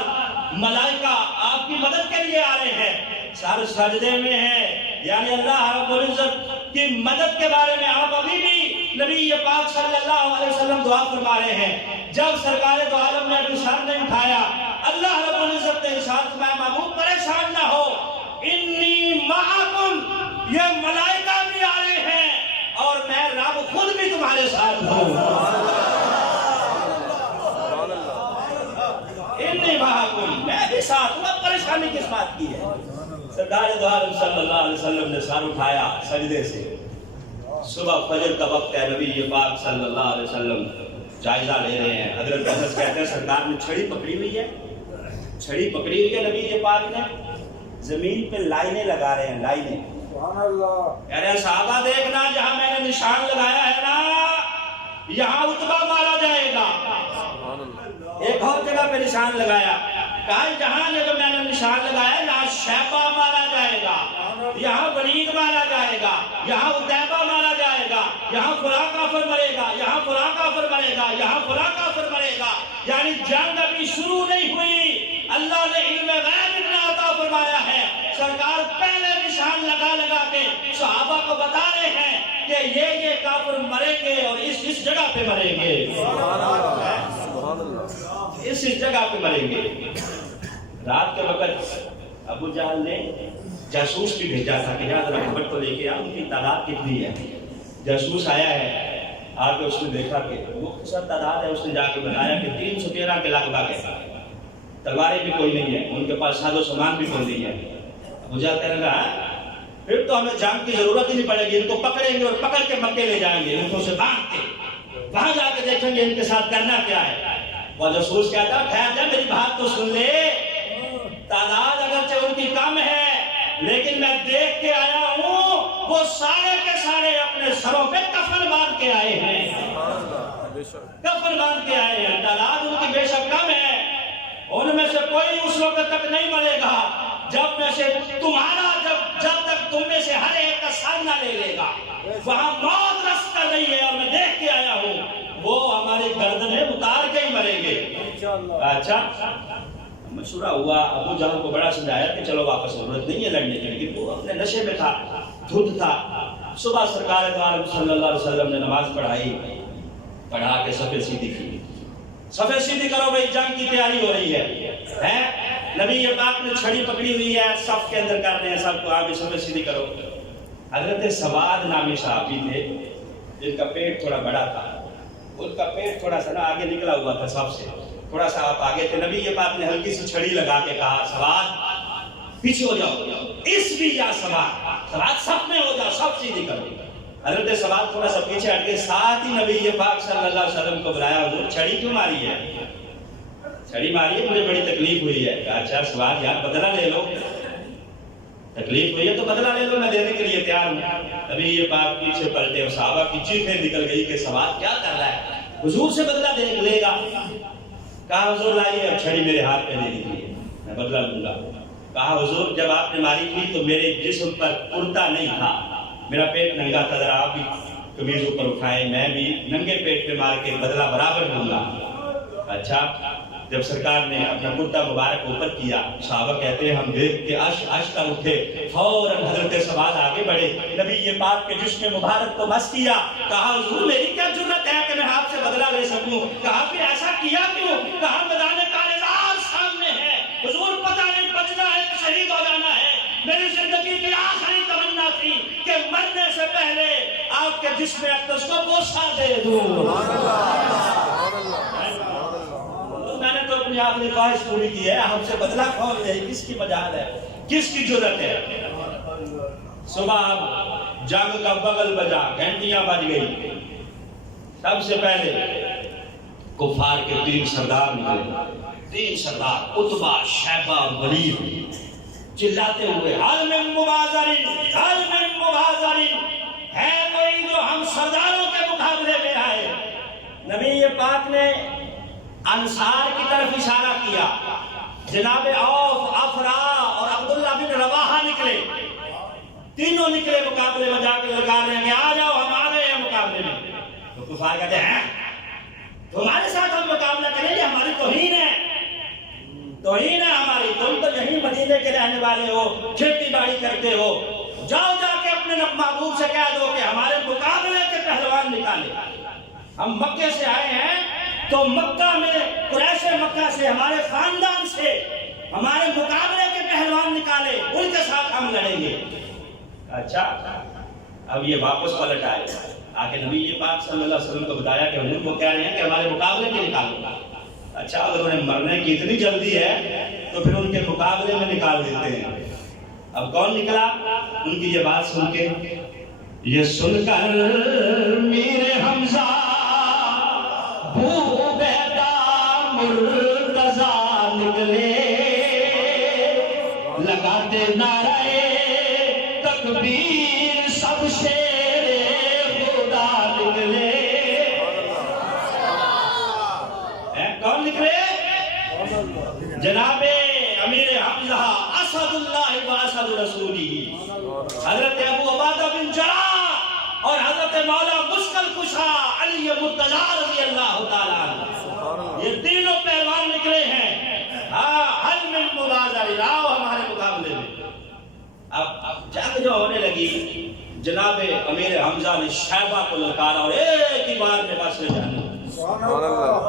ملائکہ آپ کی مدد کے لیے آ رہے ہیں، سارے سجدے میں ہیں، یعنی اللہ رب العزت کی مدد کے بارے میں آپ ابھی بھی نبی پاک صلی اللہ علیہ وسلم دعا فرما رہے ہیں۔ جب سرکار دو عالم نے ابھی سر نہیں اٹھایا، اللہ رب العزت نے ارشاد فرمایا محبوب پریشان نہ ہو، انی معکم، یہ ملائکہ بھی آ رہے ہیں اور میں رب خود بھی تمہارے ساتھ ہوں۔ انی معکم، میں بھی ساتھ ہوں، پریشانی کس بات کی ہے؟ سرکار دو عالم صلی اللہ علیہ وسلم نے سر اٹھایا سجدے سے، صبح فجر کا وقت ہے، نبی پاک صلی اللہ علیہ وسلم جائزہ لے رہے ہیں۔ حضرت انس کہتے ہیں سرکار نے چھڑی پکڑی ہوئی ہے، چھڑی پکڑی ہوئی ہے نبی پاک نے، زمین پہ لائنیں لگا رہے ہیں، لائنیں۔ کہہ رہے ہیں صحابہ دیکھنا جہاں میں نے نشان لگایا ہے نا یہاں عتبہ مارا جائے گا۔ ایک اور جگہ پہ نشان لگایا، کہا جہاں جگہ میں نے نشان لگایا یہاں شیبہ مارا جائے گا، یہاں ولید مارا جائے گا، یہاں عتیبہ مارا جائے گا، یہاں فلاں کافر مرے گا، یہاں فلاں کافر مرے گا، یہاں فلاں کافر مرے گا۔ یعنی جنگ ابھی شروع نہیں ہوئی، اللہ نے علم غیب اتنا عطا فرمایا ہے، سرکار پہلے نشان لگا لگا کے صحابہ کو بتا رہے ہیں کہ یہ کافر مریں گے اور اس جگہ پہ مریں گے، اس جگہ پہ مریں گے۔ رات کے وقت ابو جہل نے جاسوس بھی بھیجا تھا کہ یہاں ذرا خبر کو لے کے آؤ ان کی تعداد کتنی ہے۔ جاسوس آیا ہے، آ کے اس نے دیکھا کہ وہ سب تعداد ہے، اس نے جا کے بتایا کہ 313 کے لگ بھگ ہے، تلواریں بھی کوئی نہیں ہے، ان کے پاس ساز و سامان بھی کوئی نہیں ہے۔ ابو جہل کہنے لگا پھر تو ہمیں جنگ کی ضرورت ہی نہیں پڑے گی، ان کو پکڑیں گے اور پکڑ کے مکے لے جائیں گے، ان کو سے باندھ کے وہاں جا کے دیکھیں گے ان کے ساتھ کرنا کیا ہے۔ وہ جاسوس کہتا ٹھہر جا میری بات تو سن لے، تعداد اگرچہ ان کی کم ہے لیکن میں دیکھ کے آیا ہوں وہ سارے کے سارے اپنے سروں پہ کفن باندھ کے آئے ہیں، کفن باندھ کے آئے ہیں۔ تعداد ان کی بے شک کم ہے، ان میں سے کوئی اس وقت تک نہیں مرے گا جب میں سے تمہارا جب تک تم میں سے ہر ایک کا سر نہ لے لے گا، وہاں موت رس کر رہی ہے اور میں دیکھ کے آیا ہوں، وہ ہماری گردن ہے اتار کے ہی مریں گے۔ اچھا مشورہ ہوا، ابو جہل کو بڑا سمجھایا کہ چلو واپس ضرورت نہیں ہے لڑنے کی، لیکن وہ اپنے نشے میں تھا، دھند تھا. صبح سرکار دو عالم صلی اللہ علیہ وسلم نے نماز پڑھا کے صفیں سیدھی کی. صفیں سیدھی کرو بھائی، جنگ کی تیاری ہو رہی ہے. نبی پاک نے چھڑی پکڑی ہوئی ہے، صف کے اندر کر رہے ہیں سب کو، آپ صفیں سیدھی کرو. حضرت سواد نامی صحابی تھے جن کا پیٹ تھوڑا بڑا تھا، ان کا پیٹ تھوڑا سا نا آگے نکلا ہوا تھا سب سے، تھوڑا سا آپ آگے تھے. نبی پاک نے ہلکی سی چھڑی لگا کے کہا سواد پیچھے ہو جاؤ، اس بھی یا سواد صف میں ہو جاؤ، سب سیدھی کرو. حضرت سواد تھوڑا سا پیچھے ہٹ کے ساتھ ہی نبی پاک صلی اللہ علیہ وسلم کو بلایا، حضور چھڑی کیوں ماری ہے؟ چھڑی ماری ہے، مجھے بڑی تکلیف ہوئی ہے. کہا اچھا سواد یار بدلہ لے لو، تکلیف ہوئی ہے تو بدلہ لے لو، میں دینے کے لیے تیار ہوں. نبی پاک پیچھے پلٹے اور صحابہ کی چیخیں نکل گئی کہ سواد کیا کر رہا ہے، حضور سے بدلہ لے گا. کہا حضور لائیے اب چھڑی میرے ہاتھ پہ دے دیجیے، میں بدلہ لوں گا. کہا حضور جب آپ نے ماری تھی تو میرے جسم پر کرتا نہیں تھا، میرا پیٹ ننگا تھا، ذرا آپ بھی قمیض اوپر اٹھائیں، میں بھی ننگے پیٹ پہ مار کے بدلہ برابر لوں گا. اچھا جب سرکار نے اپنا کرتا مبارک اوپر کیا، صحابہ کہتے ہیں ہم دیکھ کے عش کر اٹھے، فوراً حضرت سواد آگے بڑھے، نبی پاک کے جسم مبارک کو مس کیا. کہا حضور میری کیا جرت ہے کہ میں آپ سے بدلہ لے سکوں؟ کہا پھر ایسا کیا کیوں؟ کہا میدان کارزار سامنے ہے، حضور پتہ نہیں بچنا ہے کہ شہید ہو جانا ہے. میری زندگی کی آخری تمنا تھی کہ مرنے سے پہلے آپ کے جسم اقدس کو بوسہ دے دوں. میں نے تو اپنی آخری خواہش پوری کی ہے، ہم سے بدلہ کون لے؟ کس کی مجال ہے، کس کی جرت ہے؟ صبح جنگ کا بغل بجا، گھنٹیاں بج گئی. سب سے پہلے کفار کے 3 سردار نکلے، 3 سردار عتبہ، شیبہ اور ولید، چلاتے ہوئے حل من مبازرین، حل من مبازرین، ہے کوئی جو ہم سرداروں کے مقابلے میں آئے؟ نبی پاک نے انصار کی طرف اشارہ کیا. جناب عوف، افرا اور عبداللہ بن رواحہ نکلے، تینوں نکلے مقابلے میں، جا کے لگا رہے ہیں کہ آ جاؤ ہم آ رہے ہیں مقابلے میں. تو کفار کہتے ہیں تمہارے ساتھ ہم مقابلہ کریں گے، ہماری توہین ہے، توہین ہے ہماری، تم تو یہیں مدینے کے رہنے والے ہو، کھیتی باڑی کرتے ہو، جاؤ جا کے اپنے محبوب سے کہہ دو کہ ہمارے مقابلے کے پہلوان نکالے. ہم مکے سے آئے ہیں تو مکہ میں قریش مکہ سے، ہمارے خاندان سے ہمارے مقابلے کے پہلوان نکالے، ان کے ساتھ ہم لڑیں گے. اچھا اب یہ واپس پلٹ آئے، آکے نبی پاک صلی اللہ علیہ وسلم کو بتایا کہ انہوں کو کہہ رہے ہیں کہ ہمارے مقابلے کے نکالو. اچھا اگر انہیں مرنے کی اتنی جلدی ہے تو پھر ان کے مقابلے میں نکال دیتے ہیں. اب کون نکلا؟ ان کی یہ بات سن کے، یہ سن کر میرے حمزہ مرتضیٰ نکلے، لگاتے نعرہ تکبیر، سب شیر خدا نکلے. کون نکلے؟ جناب امیر حمزہ، اسد اللہ و اسد رسولہ، حضرت ابو عبیدہ بن جراح اور حضرت مولا مشکل کشا علی مرتضیٰ رضی اللہ تعالیٰ عنہ، یہ تینوں پہلوان نکلے ہیں. حل من مبازرین، آؤ ہمارے مقابلے میں. اب جنگ جو ہونے لگی، جناب امیر حمزہ نے شیبہ کو للکارا اور ایک ہی بار میں واصل جہنم.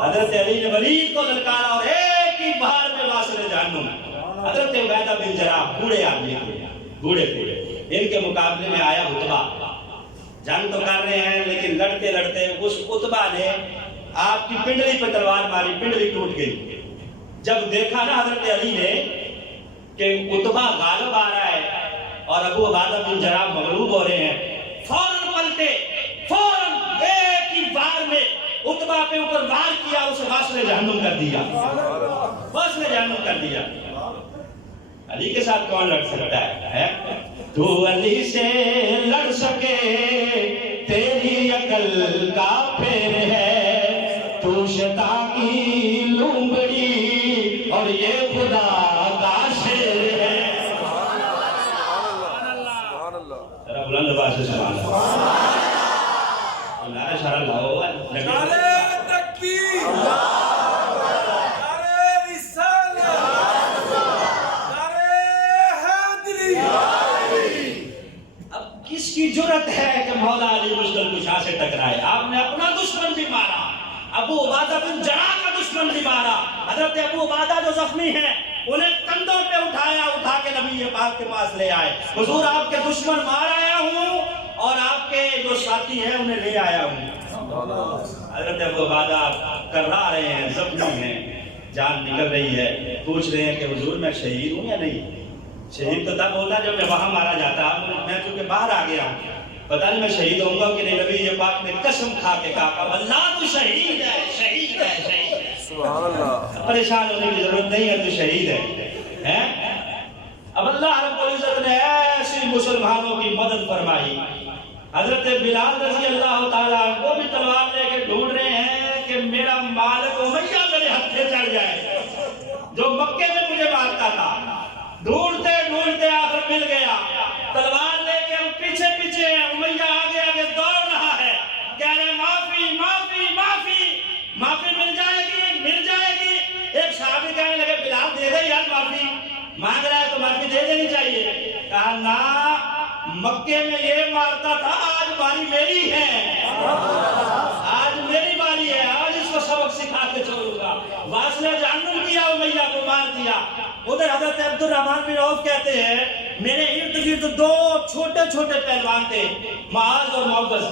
حضرت علی نے ولید کو للکارا اور ایک ہی بار میں واصل جہنم. حضرت عبیدہ بن جراح بوڑھے آدمی تھے، بوڑھے تھے، ان کے مقابلے میں آیا عتبہ. جنگ تو کر رہے ہیں لیکن لڑتے لڑتے اس عتبہ نے آپ کی پنڈلی پہ تلوار ماری، پنڈلی ٹوٹ گئی. جب دیکھا نا حضرت علی نے کہ عتبہ غالب آ رہا ہے اور ابو عبیدہ بن جراح مغلوب ہو رہے ہیں، فوراً پلٹے، فوراً ایک ہی بار میں عتبہ پہ اوپر وار کیا، اسے واصل جہنم کر دیا، واصل جہنم کر دیا. علی کے ساتھ کون لڑ سکتا ہے؟ تو علی سے لڑ سکے تیری عقل کا پھیر ہے، تو شیطان کی لومڑی اور یہ خدا کا شیر ہے. ذرا بلند آواز سے سبحان اللہ. نعرہ شرع لاؤ، نعرہ تکبیر، نعرہ رسالت، نعرہ حیدری. اب ابو عبادہ جو زخمی ہیں انہیں کندھوں پہ اٹھایا, اٹھا کے نبی پاک کے پاس لے آئے. حضور آپ کے دشمن مار آیا ہوں اور آپ کے جو ساتھی ہیں انہیں لے آیا ہوں. حضرت ابو عبادہ کرا رہے ہیں, زخمی ہیں, جان نکل رہی ہے, پوچھ رہے ہیں کہ حضور میں شہید ہوں یا نہیں. شہید تو تب ہوتا جب میں وہاں مارا جاتا, میں چونکہ باہر آ گیا ہوں, پتہ نہیں میں شہید ہوں گا کہ نہیں. نبی پاک نے قسم کھا کے کہا اللہ تو شہید ہے, شہید ہے, شہید ہے. سبحان اللہ. پریشان ہونے کی ضرورت نہیں ہے, تو شہید ہے. اب اللہ رب العزت نے ایسی مسلمانوں کی مدد فرمائی. حضرت بلال رضی اللہ تعالیٰ وہ بھی تلوار لے کے ڈھونڈ رہے ہیں کہ میرا مالک امیہ میرے ہتھے چڑھ جائے جو مکے میں مجھے مارتا تھا. ڈھونڈتے ڈھونڈتے آخر مل گیا, تلوار لے کے ہم پیچھے پیچھے ہیں, امیہ آگے آگے دوڑ رہا ہے, کہہ رہے معافی معافی معافی معافی مل جائے گی, مل جائے گی. ایک صحابی کہنے لگے بلال دے دے یار, معافی مانگ رہا ہے تو معافی دے دینی چاہیے. کہا نا, مکے میں یہ مارتا تھا, آج باری میری ہے, آج میری باری ہے, آج اس کو سبق سکھا کے چھوڑوں گا. واصلہ جہنم کیا, امیہ کو مار دیا. ادھر حضرت عبد الرحمن بن عوف کہتے ہیں میرے ارد گرد دو چھوٹے چھوٹے پہلوان تھے, معاذ اور معوذ.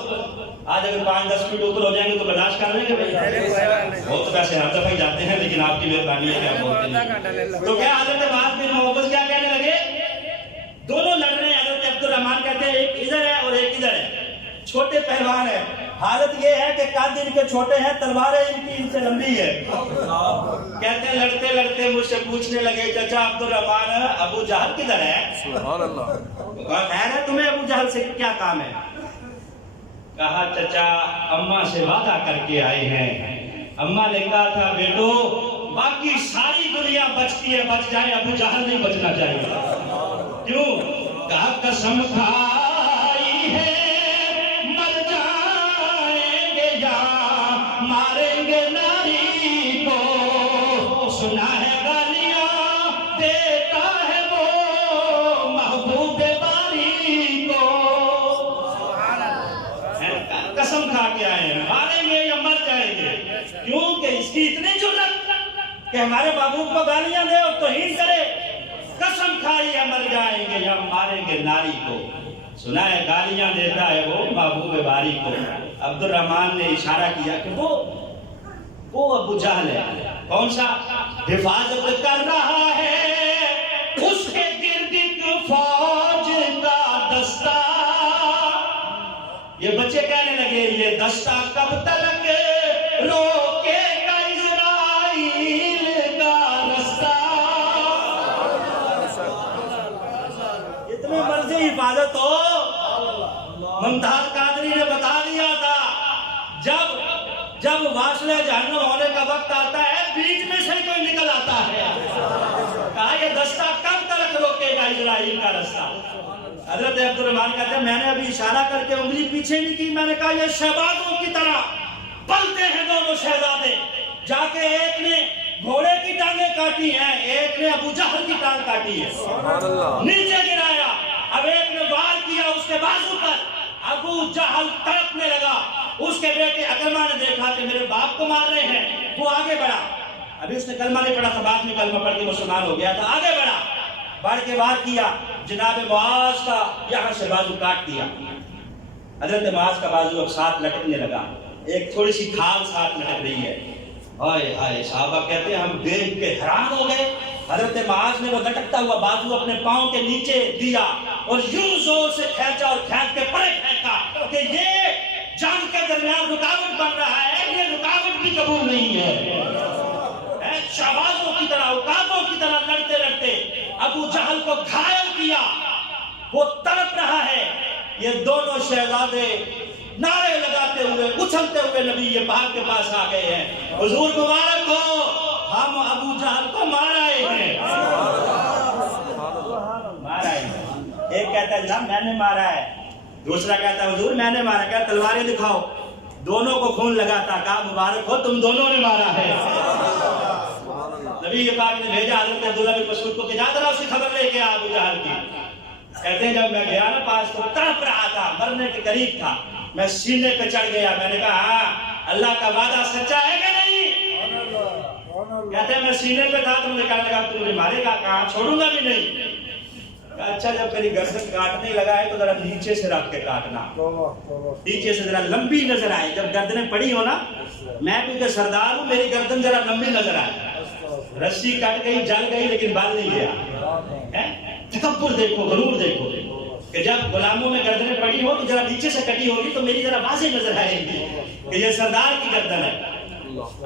آج اگر 5-10 فٹ اوپر ہو جائیں گے تو برداشت کر لیں گے بھائی, وہ تو ویسے ہر دفعہ ہی جاتے ہیں, لیکن آپ کی مہربانی ہے کہ آپ بولتے ہیں. تو کیا حضرت معاذ بن معوذ کیا کہنے لگے, دونوں لڑ رہے ہیں. حضرت عبد الرحمن کہتے ہیں ایک ادھر ہے اور ایک ادھر ہے, چھوٹے پہلوان ہیں. حالت یہ ہے کہ قد ان کے چھوٹے ہیں, تلواریں ان کی ان سے لمبی ہے. کہتے ہیں لڑتے لڑتے مجھ سے پوچھنے لگے چچا عبد الرحمن ابو جہل کدھر ہے. سبحان اللہ. خیر ہے تمہیں ابو جہل سے کیا کام ہے. کہا چچا اماں سے وعدہ کر کے آئے ہیں, اماں نے کہا تھا بیٹو باقی ساری دنیا بچتی ہے, بچ جائے, ابو جہل نہیں بچنا چاہیے. کیوں؟ کہا قسم کھائی ہے مر جائیں گے یا ماریں گے ناری کو, سنا ہے گالیاں دیتا ہے وہ محبوب باری کو. قسم کھا کے آئے ہیں, ماریں گے یا مر جائیں گے. کیوں کہ اس کی اتنی جرأت کہ ہمارے محبوب کو گالیاں دے اور توہین کرے. قسم کھائی ہے مر جائیں گے یا ماریں گے ناری کو, سنا ہے گالیاں دیتا ہے وہ محبوب باری کو. عبد الرحمن نے اشارہ کیا کہ وہ ابو جہل ہے. کون سا؟ حفاظت کر رہا ہے اس کے گرد ایک فوج کا دستہ. یہ بچے کہنے لگے یہ دستہ کب تک روکے گا اسرائیل کا رستہ. اتنی مرضی حفاظت ہو. ممتاز قادری نے بتا دیا تھا جب واصلہ جہنم ہونے کا وقت آتا ہے بیچ میں سے کوئی نکل آتا ہے. کہا یہ دستہ کب تک روکے گا اسرائیل کا رستہ. حضرت عبد الرحمن کہتے ہیں میں نے ابھی اشارہ کر کے انگلی پیچھے نہیں کی, میں نے کہا یہ شہبازوں کی طرح پلتے ہیں دونوں شہزادے. جا کے ایک نے گھوڑے کی ٹانگیں کاٹی ہیں, ایک نے ابو جہل کی ٹانگ کاٹی ہے, نیچے گرایا. اب ایک نے وار کیا اس کے بازو پر, ابو جہل تڑپنے لگا. اس کے بیٹے اکرمہ نے دیکھا کہ میرے باپ کو مار رہے ہیں, وہ آگے بڑھا. ابھی اس نے کلمہ نہیں پڑھا تھا, بعد میں کلمہ پڑھ کے مسلمان ہو گیا تھا. آگے بڑھا, بڑھ کے وار کیا, جناب معاذ کا یہاں سے بازو کاٹ دیا. حضرت معاذ کا بازو اب ساتھ لٹکنے لگا, ایک تھوڑی سی کھال ساتھ لٹک رہی ہے. ہائے ہائے, صحابہ کہتے ہیں ہم دیکھ کے حیران ہو گئے. حضرت معاذ نے وہ لٹکتا ہوا بازو اپنے پاؤں کے نیچے دیا اور یوں زور سے کھینچا اور کھینچ کے پڑے پھینکا کہ یہ جان کے درمیان رکاوٹ بن رہا ہے, یہ رکاوٹ بھی قبول نہیں ہے. شہبازوں کی طرح, عقابوں کی طرح لڑتے لڑتے ابو جہل کو گھائل کیا, وہ تڑپ رہا ہے. یہ دونوں شہزادے نعرے لگاتے ہوئے اچھلتے ہوئے نبی پاک کے پاس آ گئے ہیں. حضور مبارک ہو, ہم ابو جہل کو مار آئے ہیں. مارا ہے. ایک کہتا ہے جناب میں نے مارا ہے, دوسرا کہتا ہے حضور میں نے مارا. کہا تلواریں دکھاؤ. دونوں کو خون لگا تھا. کہا مبارک ہو تم دونوں نے مارا ہے. نبی پاک نے بھیجا حضرت عبداللہ بن مسعود کو کہ جا ذرا اس کی خبر لے کے ابو جہل کی. کہتے ہیں جب میں گیا نا پاس تو تڑپ رہا تھا, مرنے کے قریب تھا. میں سینے پہ چڑھ گیا, میں نے کہا ہاں اللہ کا وعدہ سچا ہے کہ نہیں. کہتے ہیں میں سینے پہ تھا تو مجھے کہنے لگا تو مجھے مارے گا، کہاں چھوڑوں گا بھی نہیں۔ کہا اچھا جب میری گردن کاٹنے لگا ہے تو ذرا نیچے سے رکھ کے کاٹنا، نیچے سے ذرا لمبی نظر آئے، جب گردنیں پڑی ہو نا، میں بھی کہ سردار ہوں میری گردن ذرا لمبی نظر آئے۔ رسی کٹ گئی جل گئی لیکن بل نہیں گیا۔ تکبر دیکھو، غرور دیکھو کہ جب غلاموں میں گردنیں پڑی ہو تو ذرا نیچے سے کٹی ہوگی تو میری ذرا واضح نظر آئے گی کہ یہ سردار کی گردن ہے۔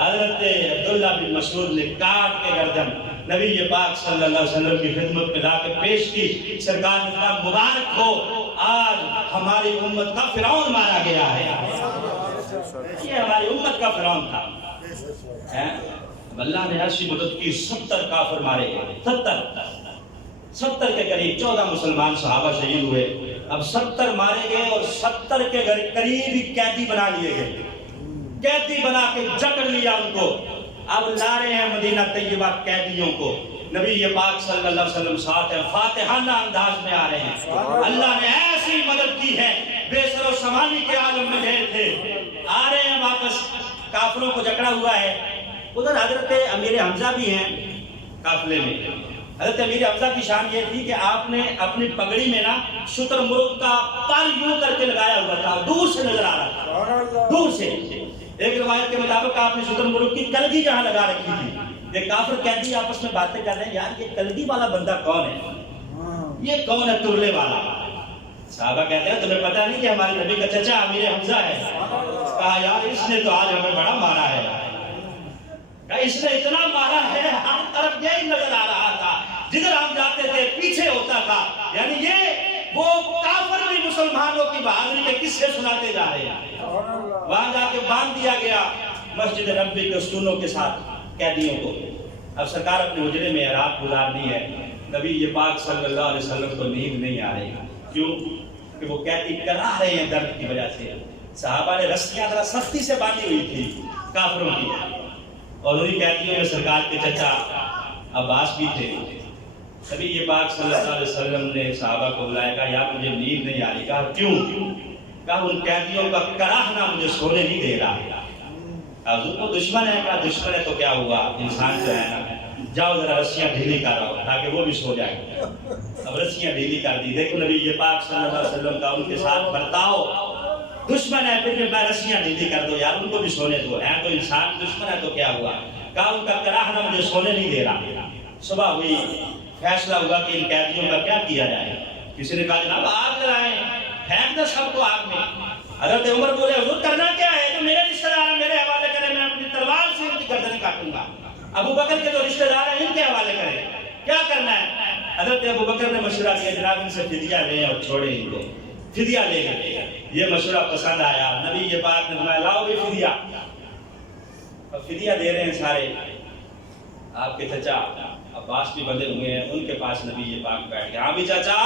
حضرت عبداللہ بن مسعود نے کاٹ کے گردن نبی پاک صلی اللہ علیہ وسلم کی خدمت میں لا کے پیش کی۔ سرکار نے کہا مبارک ہو، آج ہماری امت کا فرعون مارا گیا ہے۔ یہ ہماری امت کا فرعون تھا۔ اللہ نے ایسی مدد کی، 70 کافر مارے گئے، 70 کے قریب 14 مسلمان صحابہ شہید ہوئے۔ اب 70 مارے گئے اور 70 کے قریب ہی قیدی بنا لیے گئے، قیدی بنا کے جکڑ لیا ان کو۔ اب لا رہے ہیں مدینہ طیبہ قیدیوں کو، نبی پاک صلی اللہ علیہ وسلم ساتھ ہیں، فاتحانہ انداز میں آ رہے ہیں۔ اللہ نے ایسی مدد کی ہے، بے سر و سامانی کے عالم میں گئے تھے، آ رہے ہیں واپس، کافروں کو جکڑا ہوا ہے۔ ادھر حضرت امیر حمزہ بھی ہیں قافلے میں۔ حضرت امیر حمزہ کی شان یہ تھی کہ آپ نے اپنی پگڑی میں نا شتر مرغ کا پر یوں کر کے لگایا ہوا تھا، دور سے نظر آ رہا تھا، دور سے۔ ایک روایت کے مطابق آپ نے شتر مرغ کی کلگی جہاں لگا رکھی تھی۔ یہ کافر قیدی آپس میں باتیں کر رہے ہیں، یار یہ کلگی والا بندہ کون ہے، یہ کون ہے ترلے والا؟ صحابہ کہتے ہیں تمہیں پتہ نہیں کہ ہمارے نبی کا چچا امیر حمزہ ہے؟ کہا یار اس نے تو آج ہمیں بڑا مارا ہے، اس نے اتنا مارا ہے ہر طرف یہی نظر آ رہا تھا، جدھر ہم جاتے تھے پیچھے ہوتا تھا۔ یعنی یہ وہ کافر بھی مسلمانوں کی بہادری کے قصے سناتے جا رہے ہیں۔ وہاں جا کے باندھ دیا گیا مسجد نبوی کے ستونوں کے ساتھ قیدیوں کو۔ اب سرکار اپنے حجرے میں رات گزارنی ہے، نبی پاک صلی اللہ علیہ وسلم کو نیند نہیں آ رہی، کیوں کہ وہ قیدی کرا رہے ہیں درد کی وجہ سے۔ صحابہ نے رسیاں ذرا سختی سے باندھی ہوئی تھی کافروں کی، اور انہی قیدیوں میں سرکار کے چچا عباس بھی تھے۔ نبی پاک صلی اللہ علیہ وسلم نے صحابہ کو بلایا، کہا یا مجھے نیند نہیں آ رہی۔ کہا کیوں؟ کہا ان قیدیوں کا کراہنا مجھے سونے نہیں دے رہا۔ حضور کو دشمن ہے، کہا دشمن ہے تو کیا ہوا، انسان تو ہے نا، جاؤ ذرا رسیاں ڈھیلی کر رہا ہو تاکہ وہ بھی سو جائے۔ اب رسیاں ڈھیلی کر دی۔ دیکھو نبی پاک صلی اللہ علیہ وسلم کا ان کے ساتھ برتاؤ، دشمن ہے پھر بھی میں رسیاں ڈھیلی کر دو یار، ان کو بھی سونے دو، ہے تو انسان، دشمن ہے تو کیا ہوا۔ کہا ان کا کراہنا مجھے سونے نہیں دے رہا۔ صبح ہوئی، فیصلہ ہوا کہ ان قیدیوں کا کیا کیا جائے۔ کسی نے کہا جناب آگ جلائیں، پھینک دو سب کو آگ میں۔ حضرت عمر بولے حضور کرنا کیا ہے، جو میرے رشتہ دار ہیں میرے حوالے کریں، میں اپنی تلوار سے ان کی گردنیں کاٹوں گا۔ ابو بکر کے جو رشتہ دار ہیں ان کے حوالے کریں، کیا کرنا ہے۔ حضرت ابو بکر نے مشورہ کیا جناب ان سے فدیہ لیں اور چھوڑیں ان کو، فدیہ لے گئے۔ یہ مشورہ پسند آیا، نبی پاک نے فرمایا لاؤ بھی فدیہ۔ اب فدیہ دے رہے ہیں سارے، آپ کے چچا عباس بھی بندے ہوئے ہیں، ان کے پاس نبی پاک بیٹھ گئے۔ ہاں بھی چچا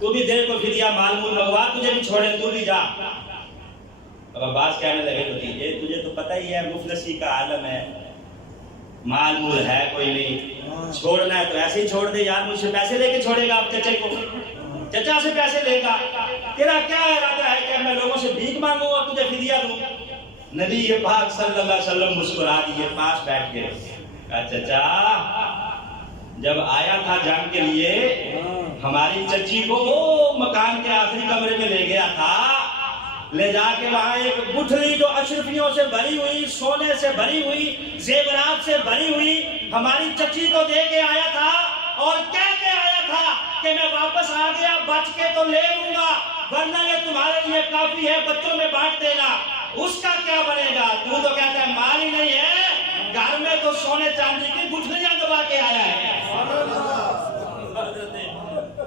تو بھی دے کو فدیہ مال مول منگوا، تجھے بھی چھوڑے تو بھی جا۔ اب عباس کہنے لگے بھتیجے تجھے تو پتہ ہی ہے مفلسی کا عالم ہے، مال مول ہے کوئی نہیں، چھوڑنا ہے تو ایسے ہی چھوڑ دے یار، مجھ سے پیسے لے کے چھوڑے گا اب چچے کو، چچا سے پیسے لے گا، تیرا کیا ارادہ ہے کہ میں لوگوں سے بھیک مانگوں اور تجھے فدیہ دوں؟ نبی پاک صلی اللہ علیہ وسلم مسکرا دیے، پاس بیٹھ گئے۔ کہا چچا جب آیا تھا جنگ کے لیے ہماری چچی کو وہ مکان کے آخری کمرے میں لے گیا تھا، لے جا کے وہاں ایک گٹھلی جو اشرفیوں سے بھری ہوئی، سونے سے بھری ہوئی، زیورات سے بھری ہوئی ہماری چچی کو دے کے آیا تھا، اور کہہ کے آیا تھا کہ میں واپس آ گیا بچ کے تو لے لوں گا ورنہ یہ تمہارے لیے کافی ہے، بچوں میں بانٹ دینا۔ اس کا کیا بنے گا؟ تو کہتا ہے مال ہی نہیں ہے، گھر میں تو سونے چاندی کی گٹھلیاں دبا کے آیا ہے۔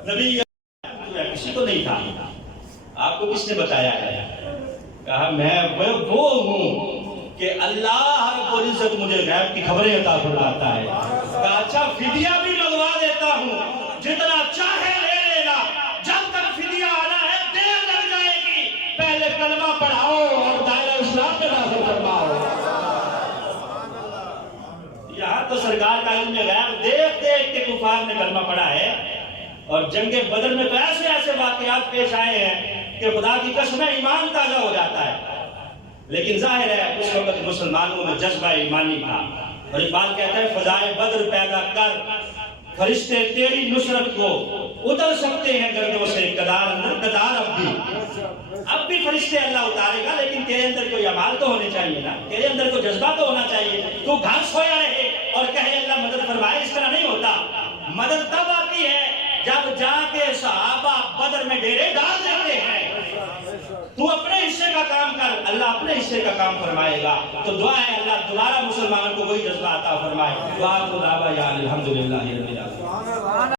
نبی کسی کو نہیں تھا، آپ کو کس نے بتایا ہے؟ کہا میں وہ ہوں کہ اللہ رب العزت مجھے غیب کی خبریں عطا فرماتا ہے۔ کہا اچھا فدیہ بھی منگوا دیتا ہوں، جتنا چاہے لے لینا، جب تک فدیہ آنا ہے دیر لگ جائے گی، پہلے کلمہ پڑھاؤ اور دائرہ اسلام میں داخل کرواؤ۔ یہاں تو سرکار کا علم غیب دیکھ دیکھ کے کفار نے کلمہ پڑھا ہے، اور جنگ بدر میں تو ایسے ایسے واقعات پیش آئے ہیں کہ خدا کی قسم ایمان تازہ ہو جاتا ہے۔ لیکن ظاہر ہے اس وقت مسلمانوں میں جذبہ ایمانی تھا، اور اقبال کہتا ہے فضائے بدر پیدا کر، فرشتے تیری نصرت کو اتر سکتے ہیں گردوں سے، قدار اندر قدار اب بھی فرشتے اللہ اتارے گا، لیکن تیرے اندر کوئی عمال تو ہونے چاہیے نا، تیرے اندر کوئی جذبہ تو ہونا چاہیے۔ تو گھر سویا رہے اور کہے اللہ مدد فرمائے، اس طرح نہیں ہوتا۔ مدد تب آتی ہے جب جا کے صحابہ بدر میں ڈیرے ڈال دیتے ہیں۔ تو اپنے حصے کا کام کر، اللہ اپنے حصے کا کام فرمائے گا۔ تو دعا ہے اللہ دوبارہ مسلمانوں کو وہی جذبہ عطا فرمائے۔ دعا کو دعوا یا الحمدللہ رب العالمین۔